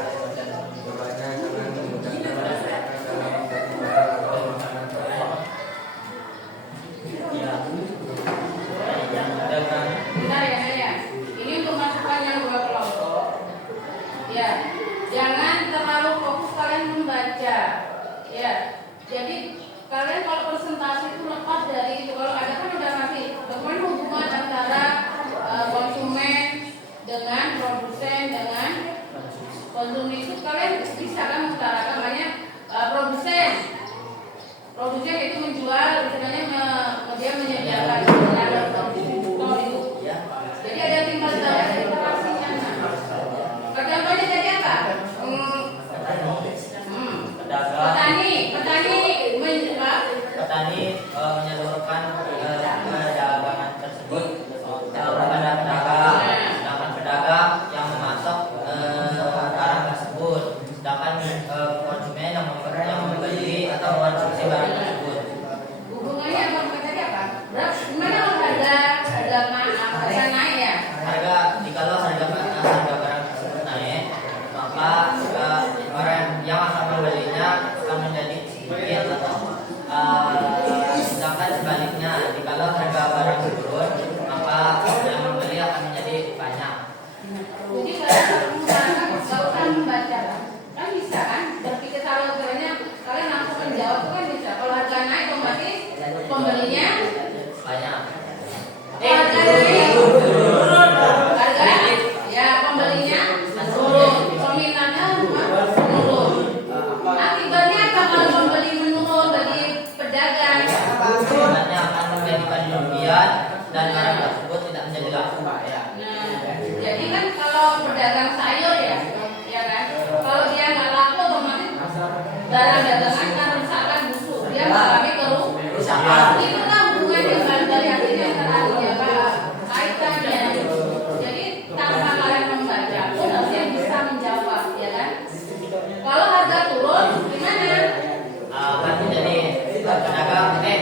Jawabannya sangat memudahkan masyarakat dalam membeli barang atau makanan pokok. Ya, yang pedagang. Bentar ya, Naya. Ini untuk masukan yang dua kelompok. Ya, jangan terlalu fokus kalian membaca. Ya, jadi kalian kalau presentasi itu lepas dari itu. Kalau ada kan udah kasih bagaimana hubungan antara konsumen dengan produsen dengan konsumsi itu kalian bisa kan mengutarakan banyak produsen itu menjual istilahnya dia menyediakan barang distributor itu. Jadi ada timbal balik dari interaksinya. Contohnya jadi apa? Petani menyalurkan dagangan tersebut kepada pedagang, sedangkan pedagang yang memasok barang tersebut, sedangkan konsumen yang membeli atau mengonsumsi barang tersebut. Hubungannya apa tadi apa? Gimana harga naik ya? Jikalau harga barang tersebut naik, maka orang yang akan membelinya akan menjadi sedikit atau sedangkan sebaliknya, jikalau harga barang turun, maka yang membeli akan menjadi banyak. Jadi kalau nggak usah membaca kan bisa kan? Berpikir kalau kalian langsung menjawab itu kan bisa. Kalau harga naik otomatis pembelinya Banyak. harga naik harga ya pembelinya turun, peminatnya menurun. Akibatnya apa kalau pembeli menurun bagi pedagang? Akibatnya akan menjadikan kerugian dan barang tersebut tidak menjadi laku. Nah, jadi kan kalau pedagang sayur ya kan, kalau dia nggak laku otomatis barang dagangan kan rusak kan busuk, dia mengalami kerusakan. Itu kan hubungan yang dari artinya antara apa kaitannya. Jadi tanpa kalian membaca pun harusnya bisa menjawab, ya kan? Kalau harga turun gimana? Akan menjadi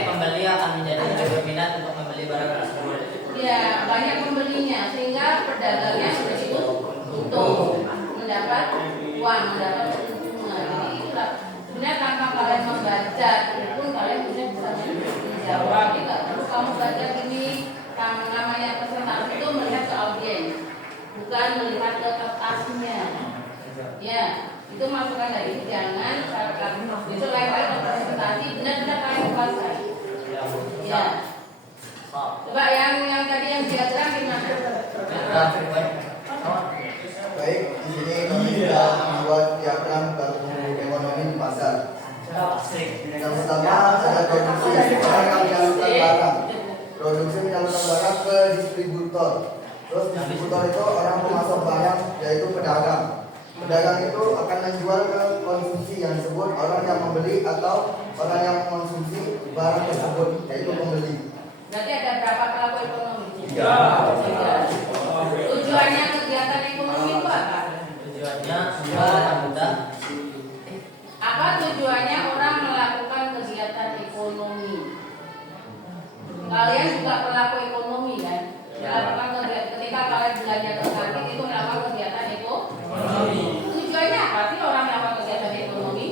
pembeli akan menjadi lebih berminat untuk membeli barang tersebut. Ya, banyak pembelinya sehingga pedagangnya begitu untuk mendapat uang, mendapat keuntungan. Jadi itulah sebenarnya tanpa kalian membaca pun kalian bisa menjawab. Jadi nggak perlu kamu baca ini namanya presentasi itu melihat ke audiens, bukan melihat ke kertasnya. Ya, itu masukan dari jangan itu lain-lain presentasi benar-benar kalian kuasai. Ya. Coba yang tadi yang diagram gimana? Baik, di sini kami sudah membuat diagram kartu ekonomi di pasar. Yang pertama ada produksi orang yang menyalurkan barang. Produksi menyalurkan barang ke distributor. Terus distributor itu orang pemasok barang, yaitu pedagang. Pedagang itu akan menjual ke konsumsi yang disebut orang yang membeli atau orang yang mengonsumsi barang tersebut, yaitu pembeli. Berarti ada berapa pelaku ekonomi? 3. Tujuannya kegiatan ekonomi itu apa? Tujuannya supaya mudah. Apa tujuannya orang melakukan kegiatan ekonomi? Kalian juga pelaku ekonomi kan? Melakukan kegiatan ketika kalian belanja ke kantin itu melakukan kegiatan ekonomi. Tujuannya apa sih orang melakukan kegiatan ekonomi?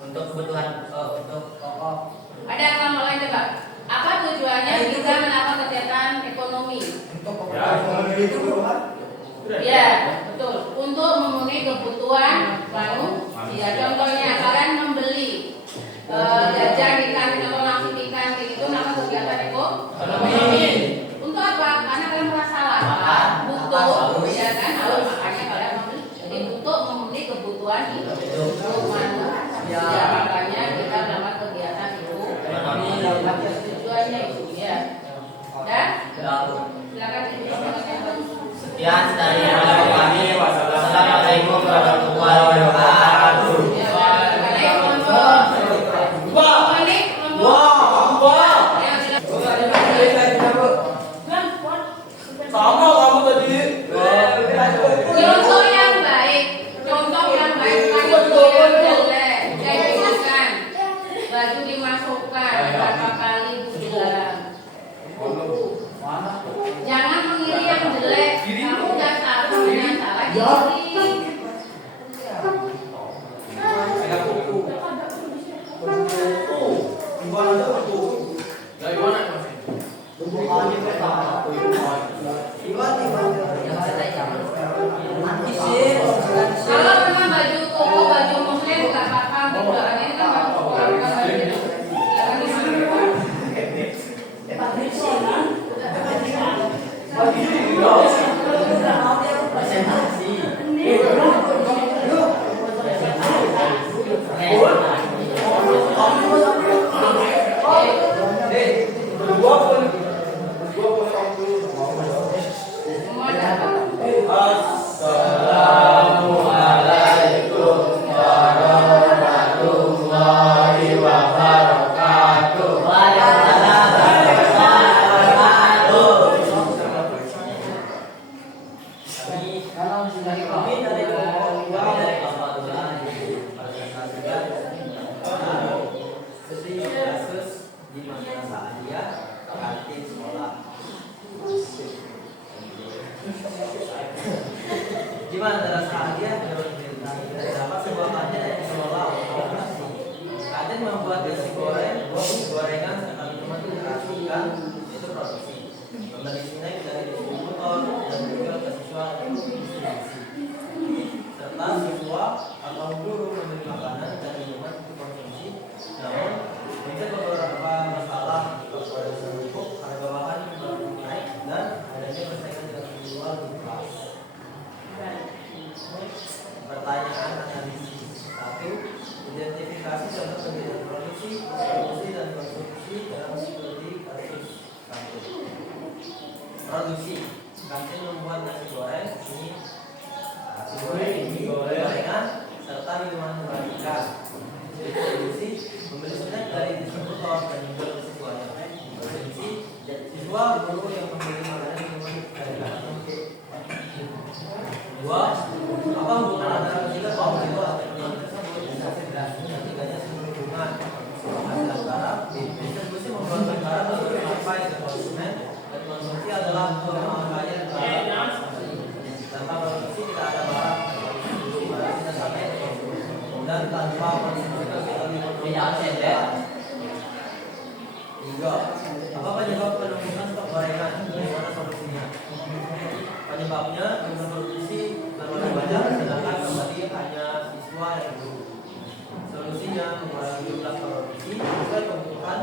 Untuk kebutuhan untuk pokok. Ada yang mau lain coba? Apa tujuannya kita melakukan kegiatan ekonomi? Ya, betul. Untuk memenuhi kebutuhan manusia. Contohnya kalian membeli jajan di kantin atau nasi di kantin itu namanya kegiatan ekonomi. Untuk apa? Karena kalian merasa lapar, butuh, ya kan? Harus makanya kalian membeli. Jadi untuk memenuhi kebutuhan hidup manusia. Makanya kita melakukan kegiatan ekonomi. membuat nasi goreng, gorengan sekali menghasilkan itu produksi. Membeli snack dari distributor dan menjual ke siswa untuk distribusi. Serta siswa atau guru membeli makanan dan minuman untuk konsumsi. Namun ada beberapa masalah seperti pupuk, harga bahan naik dan adanya persaingan dengan penjual di kelas. Pertanyaan analisis 1. Identifikasi contoh kegiatan produksi, distribusi dan konsumsi dalam studi kasus 1. Produksi kantin membuat nasi goreng, gorengan serta minuman beralkohol. Distribusi membeli snack dari distributor dan menjual ke siswanya. Konsumsi siswa guru yang membeli makanan minuman dari kantin. 2. Apa hubungan antara ketiga kaum itu atau tersebut? Ketiganya berhubungan. Hasil barang, distribusi membuat barang untuk sampai ke konsumen dan konsumsi adalah pemakaian barang. Tanpa produksi tidak ada barang, distribusi barang tidak sampai ke konsumen dan tanpa konsumsi tidak ada. 3. Apa penyebab penumpukan stok gorengan? Bagaimana solusinya? Penyebabnya jumlah produksi terlalu banyak sedangkan kembali hanya siswa yang dulu. Solusinya mengurangi jumlah produksi sesuai kebutuhan.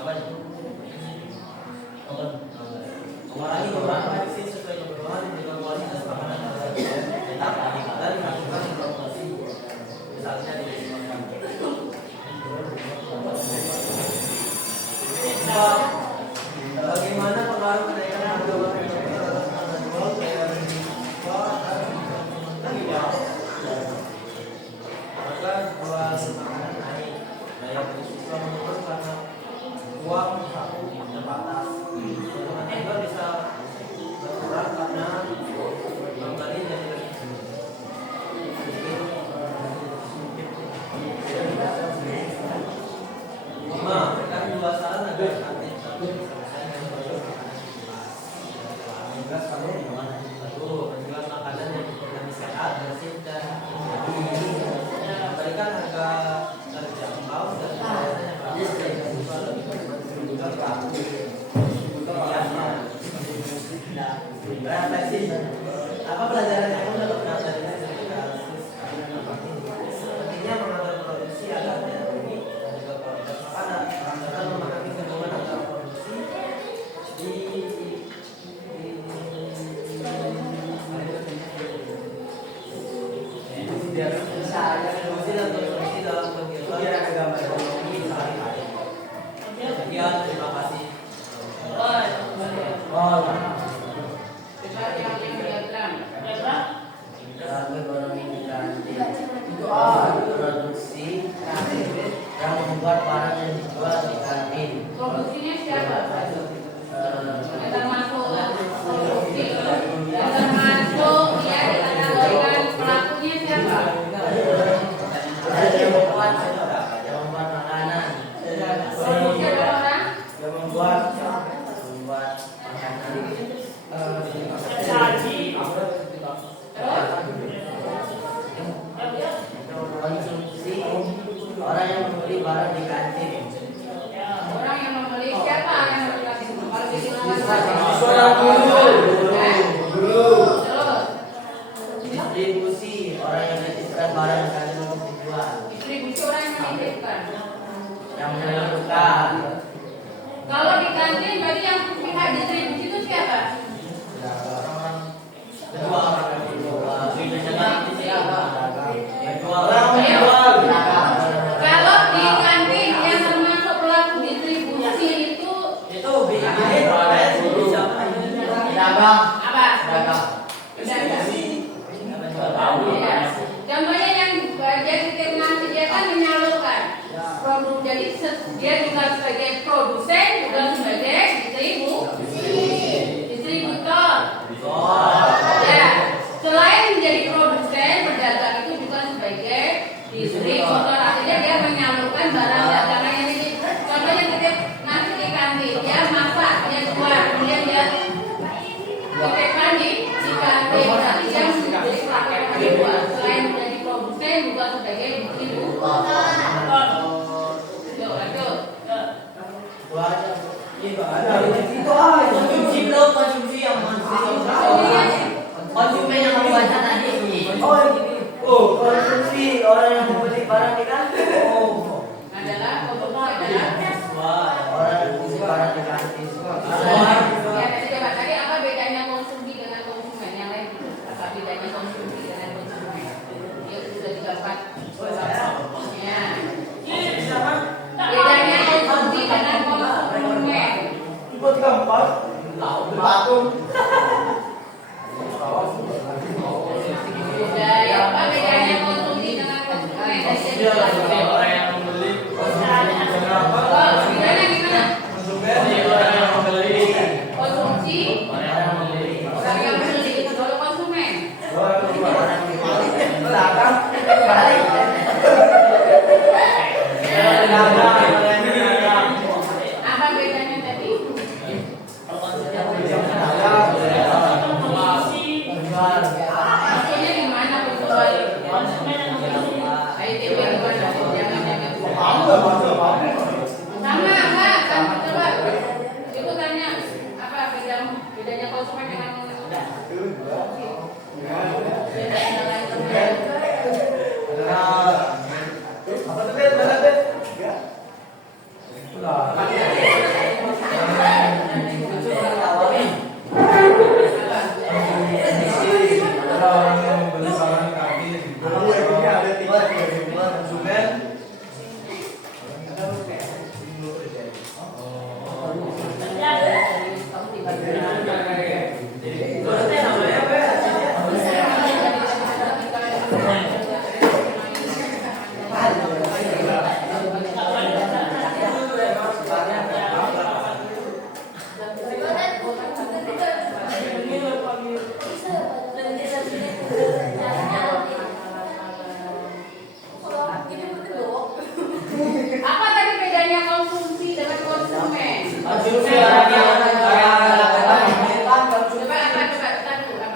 Apa itu? Mengurangi jumlah produksi sesuai kebutuhan dengan kualitas makanan enak dan dilakukan promosi. Misalnya di bagaimana pengaruh kenaikan harga barang terhadap harga jual dari siswa dan harga jual makanan naik, daya beli siswa menurun karena uang saku terbatas. Keuntungan juga bisa berkurang karena kembali dari berikan dua saran agar kantin menjual makanan yang lebih sehat, bersih dan memberikan harga terjangkau dan pelayanan yang refleksi. Apa pelajaran yang kamu dapatkan dari pentingnya mengatur produksi agar tidak rugi dan juga kualitas makanan serta memahami hubungan antara produksi distribusi dan konsumsi dalam kegiatan ekonomi sehari-hari. Sekian, terima kasih. Dalam ekonomi di kantin itu produksi yang membuat barang yang dijual di kantin. Produksinya siapa? Yang termasuk produksi, yang termasuk ya dikategorikan pelakunya siapa? Yang membuat makanan. Produksi adalah orang Yang membuat makanan. Konsumsi orang yang membeli barang di kantin. orang yang membeli siapa yang membeli kalau di Distribusi orang yang menitipkan barang di kantin untuk dijual. distribusi orang yang menitipkan. Yang menyalurkan. Kalau di kantin berarti yang pihak distribusi itu siapa? Kalau di kantin yang termasuk pelaku distribusi itu apa? Contohnya yang bagian dia kan menyalurkan produk, jadi dia juga sebagai produsen juga sebagai distributor. Ya, selain menjadi produsen, pedagang itu juga sebagai distributor, artinya dia menyalurkan barang dagangan yang ini. Contohnya titip nasi di kantin, dia masak, dia jual, kemudian dia titipkan di kantin, berarti dia menjadi pelaku yang dijual. Apa tadi bedanya konsumsi dengan konsumen? Coba apa? Satu apa?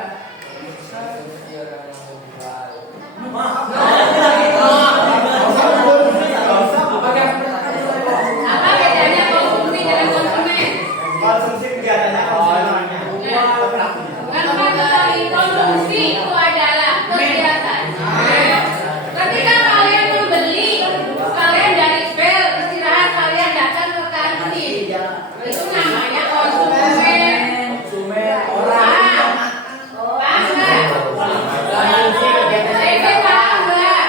Apa bedanya konsumsi dengan konsumen? Konsumsi itu adalah kegiatan. Ketika kalian membeli, kalian dari bel istirahat, kalian datang ke kantin. Itu namanya konsumen. Paham? Paham nggak? Saya paham nggak?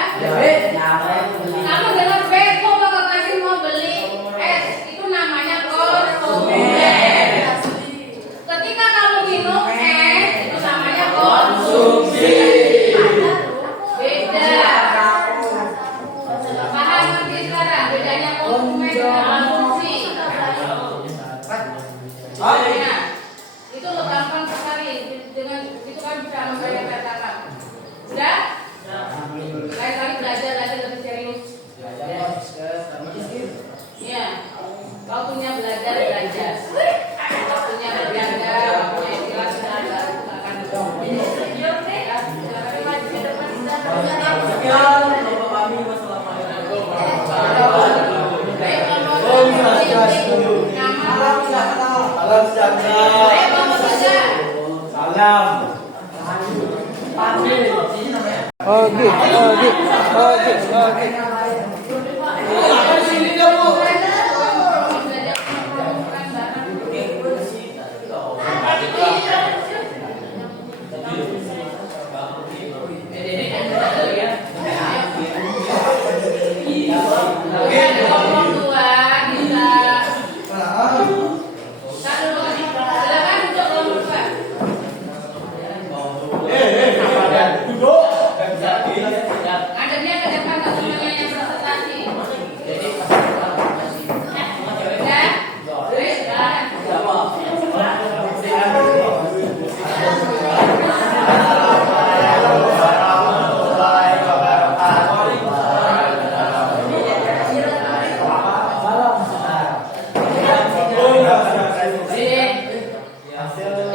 Kamu dengar beko mau ke kantin mau beli es, itu namanya konsumen. Ketika kamu minum es, itu namanya konsumsi. Beda. Paham nanti sekarang bedanya konsumen dengan konsumsi? Nah, itu lo gampang sekali dengan itu kan bisa membayar katakan. Sudah? Lain kali belajar lagi lebih serius. Iya. Waktunya belajar. Waktunya berganda, waktunya ikhlas akan Adanya ke depan ke semuanya yang presentasi.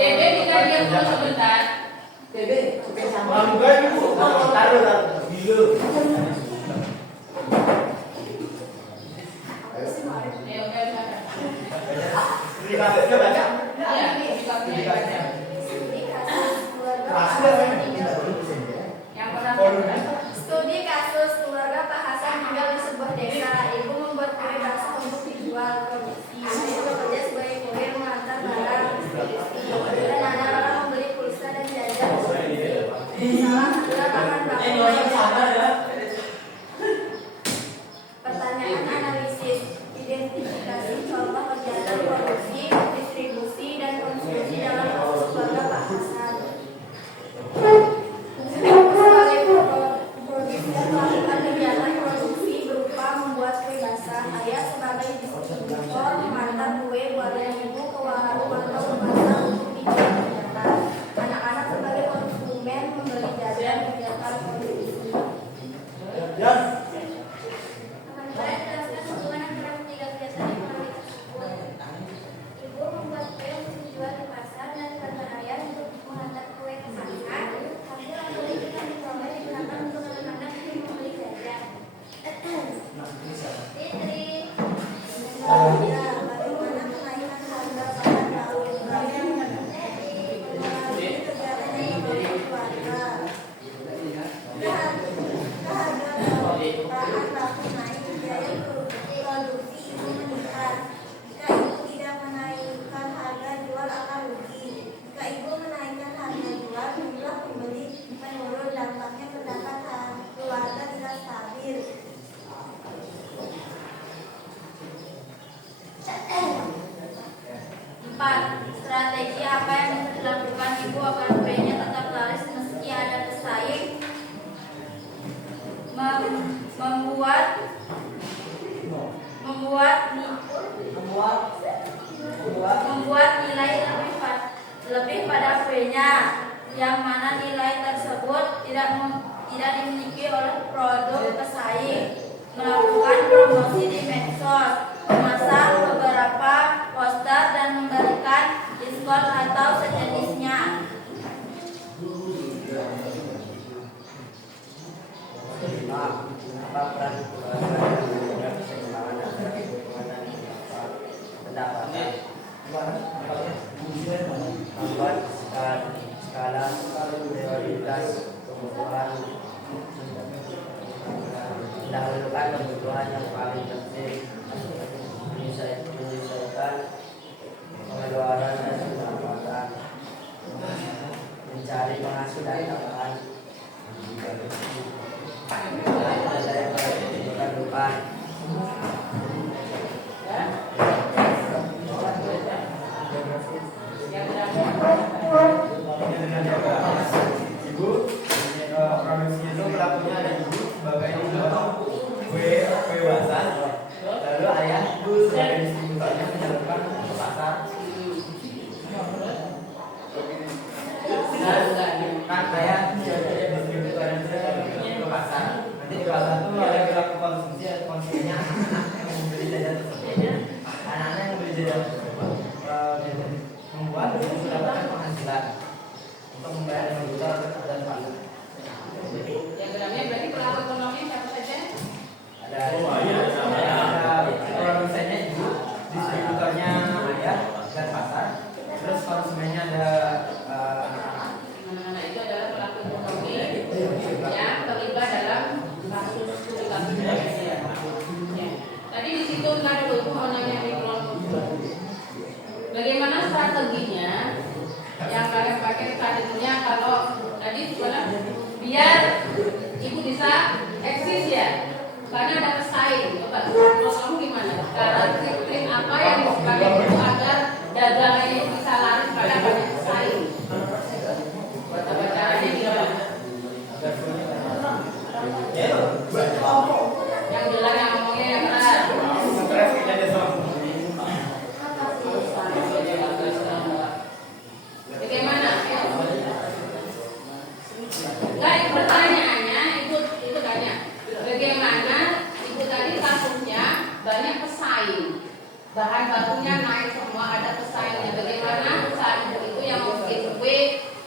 Dede kita diam dulu sebentar. Studi kasus keluarga Pak Hasan tinggal di sebuah desa. Ibu membuat kue bakso untuk dijual produksi. Saya bekerja sebagai kurir mengantar barang dan anak-anak membeli pulsa dan jajan. Salah adalah bahan baku. Pertanyaan analisis, identifikasi contoh kegiatan produksi, distribusi dan konsumsi dalam kasus keluarga Pak Hasan. yang mana nilai tersebut tidak dimiliki oleh produk pesaing, melakukan promosi di medsos, memasang beberapa poster dan memberikan diskon atau sejenisnya. Apa peran keseimbangan antara kebutuhan dan pendapatan membuat skala prioritas kebutuhan, mendahulukan kebutuhan yang paling penting, menyesuaikan pengeluaran dan pendapatan, mencari penghasilan tambahan, bukan Ibu, produksi itu pelakunya ada ibu sebagai kue basah, lalu ayah ibu sebagai distributornya menyalurkan ke pasar. Kan ayah sebagai distributornya ke pasar. Nanti di pasar itu ada pelaku konsumsi, konsumennya anak-anak yang membeli jajan tersebut. Anak-anak yang membeli jajan tersebut membuat mendapatkan penghasilan untuk membayar kebutuhan dan palu. Diagramnya berarti pelaku ekonomi siapa saja? Ada produsennya ibu, distributornya ayah dan pasar, terus konsumennya ada anak-anak. Anak-anak itu adalah pelaku ekonomi yang terlibat dalam kasus publikasi. Tadi di situ nggak dulu mau nanya di kelompok. Bagaimana strateginya yang kalian pakai strateginya kalau tadi gimana? Biar ibu bisa eksis ya, karena ada pesaing. Coba kalau kamu gimana? Cara trik apa yang dipakai itu agar dagangannya bisa laris karena banyak pesaing? Caranya gimana? Yang jelas yang ngomongnya yang keras. Bagaimana? Enggak, pertanyaannya itu tanya. Bagaimana ibu tadi kasusnya banyak pesaing, bahan bakunya naik semua, ada pesaingnya. Bagaimana usaha ibu itu yang membuat kue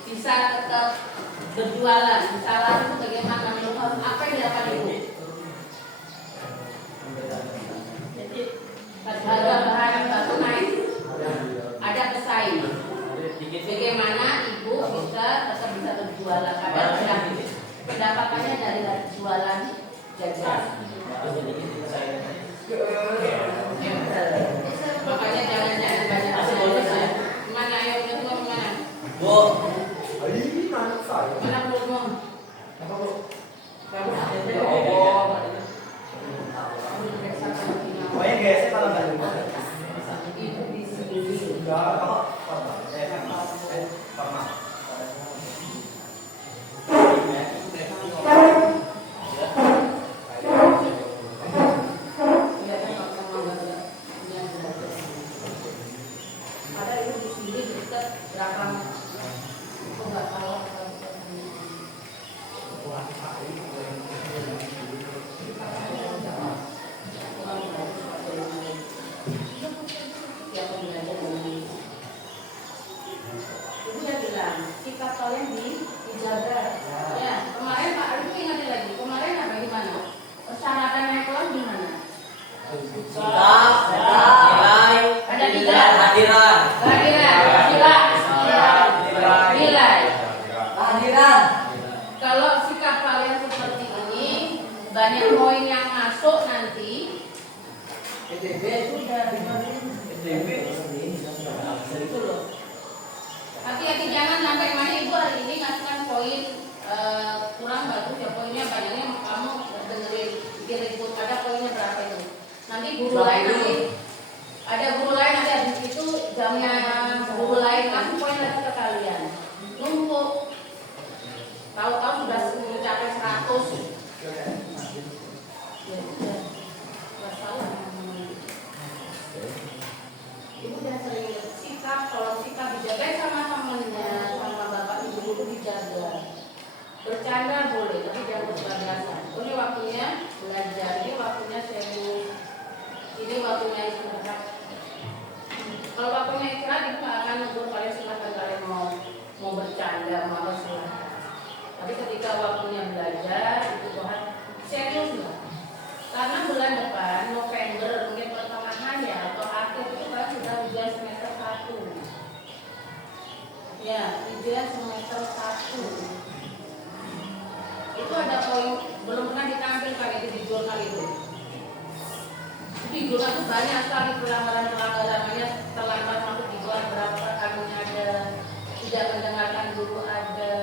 bisa tetap berjualan, bisa laku? Bagaimana menurut apa yang dilakukan ibu? Harga bahan baku naik, ada pesaing. Bagaimana ibu tetap bisa berjualan karena pendapatannya dari jualan jajan. Makanya jangan banyak pesaing. Mana ayo ketemu mana? Bu, Mana belum? Apa bu? Kamu ada Pokoknya GS kalau nggak lupa. ibu di sini. Enggak, kok pernah. Ada ibu di sini dekat belakang. Aku nggak tahu. Ibu yang bilang sikap kalian dijaga. Ya, kemarin Pak Arif ingatin lagi. Kemarin apa gimana? Persyaratan naik kelas gimana? nilai, Ada tiga. hadiran, Nilai. hadiran. Kalau sikap kalian seperti ini, banyak poin yang masuk nanti. Hati-hati jangan sampai mana ibu hari ini ngasihkan poin kurang bagus ya, poinnya banyaknya kamu dengerin bikin ribut. Ada poinnya berapa itu? Nanti guru lain nanti ada guru lain nanti habis itu jamnya guru lain kasih poin lagi ke kalian. Numpuk. Tahu-tahu sudah mencapai 100. Ya sudah. Nggak salah. Ibu jangan sering sikap, kalau sikap dijaga sama temennya, sama bapak ibu itu waktunya belajar, ini waktunya serius, ini waktunya istirahat. Kalau waktunya istirahat itu nggak akan nunggu, kalian silahkan kalian mau bercanda, mau apa silahkan. Tapi ketika waktunya belajar itu Tuhan serius lah. Karena bulan depan November mungkin pertengahan ya atau akhir itu kan sudah ujian semester 1. Ya, ujian semester 1. Itu ada poin belum pernah ditampilkan itu di jurnal itu. Di jurnal itu banyak sekali pelanggaran-pelanggaran, namanya terlambat masuk di kelas berapa kamunya ada, tidak mendengarkan guru ada,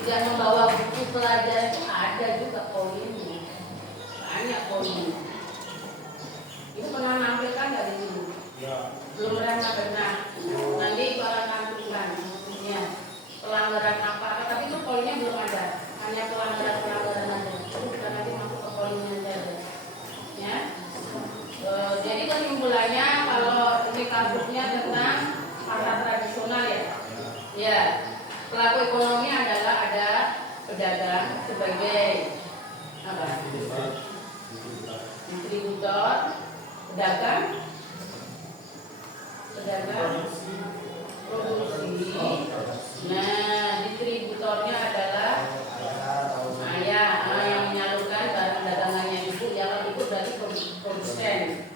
tidak membawa buku pelajaran itu ada juga poinnya. Banyak poin. Itu pernah nampilkan dari dulu. Belum pernah benar. Nanti itu akan tampilkan ya pelanggaran apa, tapi itu poinnya belum ada. Hanya pelanggaran aja. Itu kita nanti masuk ke poinnya saja. Ya. Jadi kesimpulannya kalau ini kasusnya tentang pasar tradisional ya. Ya. Pelaku ekonomi adalah ada pedagang sebagai apa? Distributor, pedagang, produksi. Nah, distributornya adalah yang menyalurkan barang dagangannya itu, yang itu berarti produsen.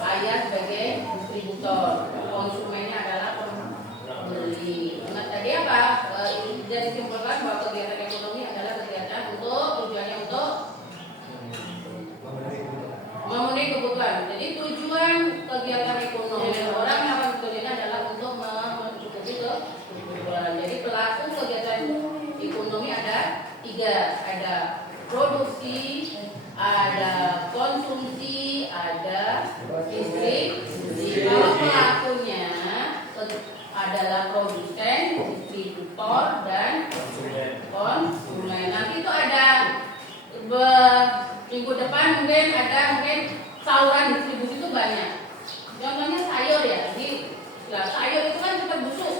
Ayah sebagai distributor, konsumennya adalah pembeli. Nah, tadi apa? Jadi disimpulkan bahwa kegiatan ekonomi adalah kegiatan untuk tujuannya untuk memenuhi kebutuhan. Jadi tujuan kegiatan ekonomi orang apa tujuannya adalah untuk mencukupi kebutuhan. Jadi pelaku kegiatan ekonomi ada 3, ada produksi, ada konsumsi, ada distribusi. Kalau pelakunya adalah produsen, distributor, dan konsumen. Nanti itu ada minggu depan mungkin saluran distribusi itu banyak. Contohnya sayur ya, sayur itu kan cepat busuk,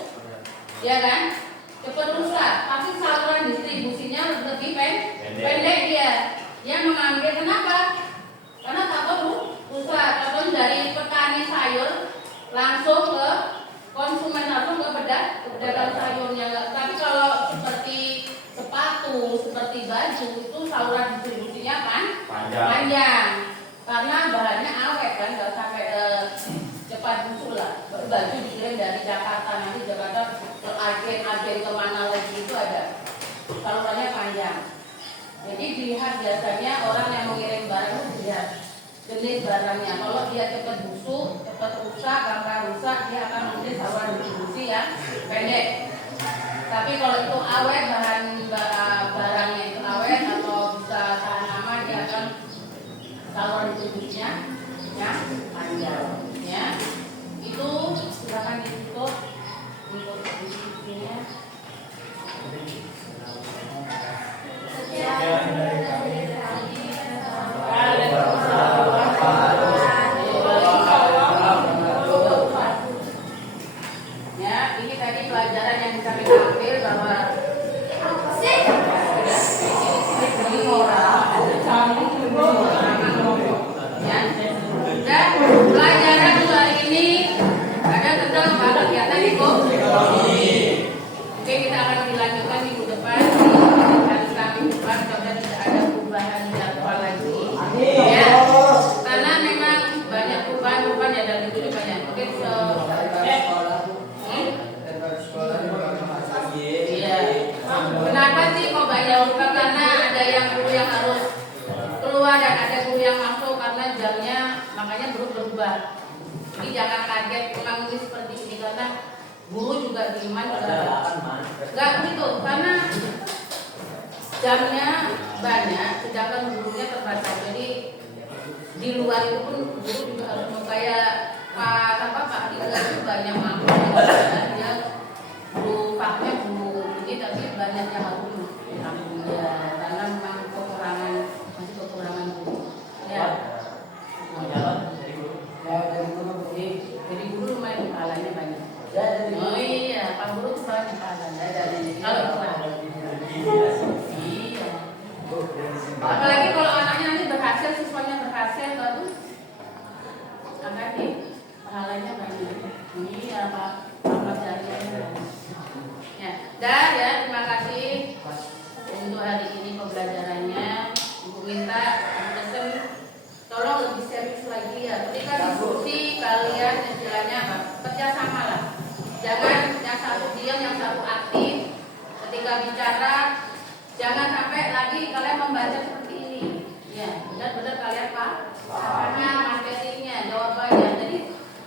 ya kan? Cepat rusak. Tapi saluran distribusinya lebih pendek dia. Yang mengambil kenapa? Karena takut rusak. Contohnya dari petani sayur langsung ke konsumen, langsung ke pedagang sayurnya. Tapi kalau seperti sepatu, seperti baju itu saluran distribusinya panjang. Karena bahannya awet kan, nggak sampai cepat busuk lah. Baju dikirim dari Jakarta, nanti Jakarta ke agen kemana lagi itu ada salurannya panjang. Jadi dilihat biasanya orang yang mengirim barang itu dilihat jenis barangnya. Kalau dia cepat busuk, cepat rusak, gampang rusak, dia akan menjadi saluran distribusi yang pendek. Tapi kalau itu awet, barangnya itu awet atau bisa tahan lama, dia akan saluran distribusinya yang panjang. Ya, itu silakan ditutup untuk diskusinya. Ya, ini tadi pelajaran yang bisa kita ambil bahwa dan pelajaran hari ini ada tentang kegiatan ekonomi. Oke, kita akan dilanjutkan minggu depan. Hari Kamis depan mudah-mudahan tidak ada perubahan jadwal lagi. Ya, karena memang banyak perubahan ya dalam itu banyak. Mungkin kenapa sih kok banyak perubahan? Karena ada yang guru yang harus keluar dan ada guru yang masuk karena jamnya makanya berubah. Jadi jangan kaget memang ini seperti ini karena guru juga di iman enggak begitu karena jamnya banyak sedangkan gurunya terbatas. Jadi di luar itu pun guru juga harus kayak Pak Ika itu banyak mampu dia guru faknya guru ini tapi banyak yang harus ya karena memang masih kekurangan guru ya. Jadi guru lumayan pahalanya banyak. Oh iya, Pak Guru tuh banyak pahalanya. Kalau iya. Apalagi harus aktif. Ketika bicara, jangan sampai lagi kalian membaca seperti ini. Ya, benar-benar kalian pahami materinya, jawabannya. Jadi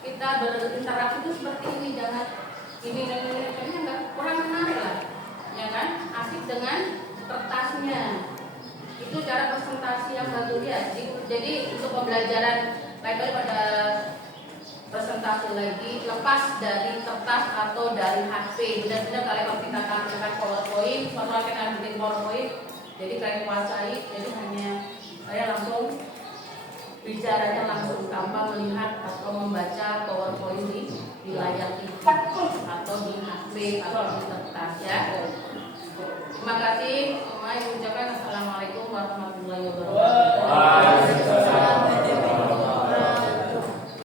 kita berinteraksi itu seperti ini, jangan ini enggak kurang menarik lah, ya kan? Asik dengan kertasnya. Itu cara presentasi yang bagus ya. Jadi untuk pembelajaran baik pada presentasi lagi, lepas dari kertas atau dari HP. Benar-benar kalian kalau kita tampilkan PowerPoint, suatu hari kita bikin PowerPoint, jadi kalian kuasai. Jadi hanya saya langsung bicaranya langsung tanpa melihat atau membaca PowerPoint di layar TV atau di HP atau di kertas ya. Terima kasih. Saya ucapkan assalamualaikum warahmatullahi wabarakatuh.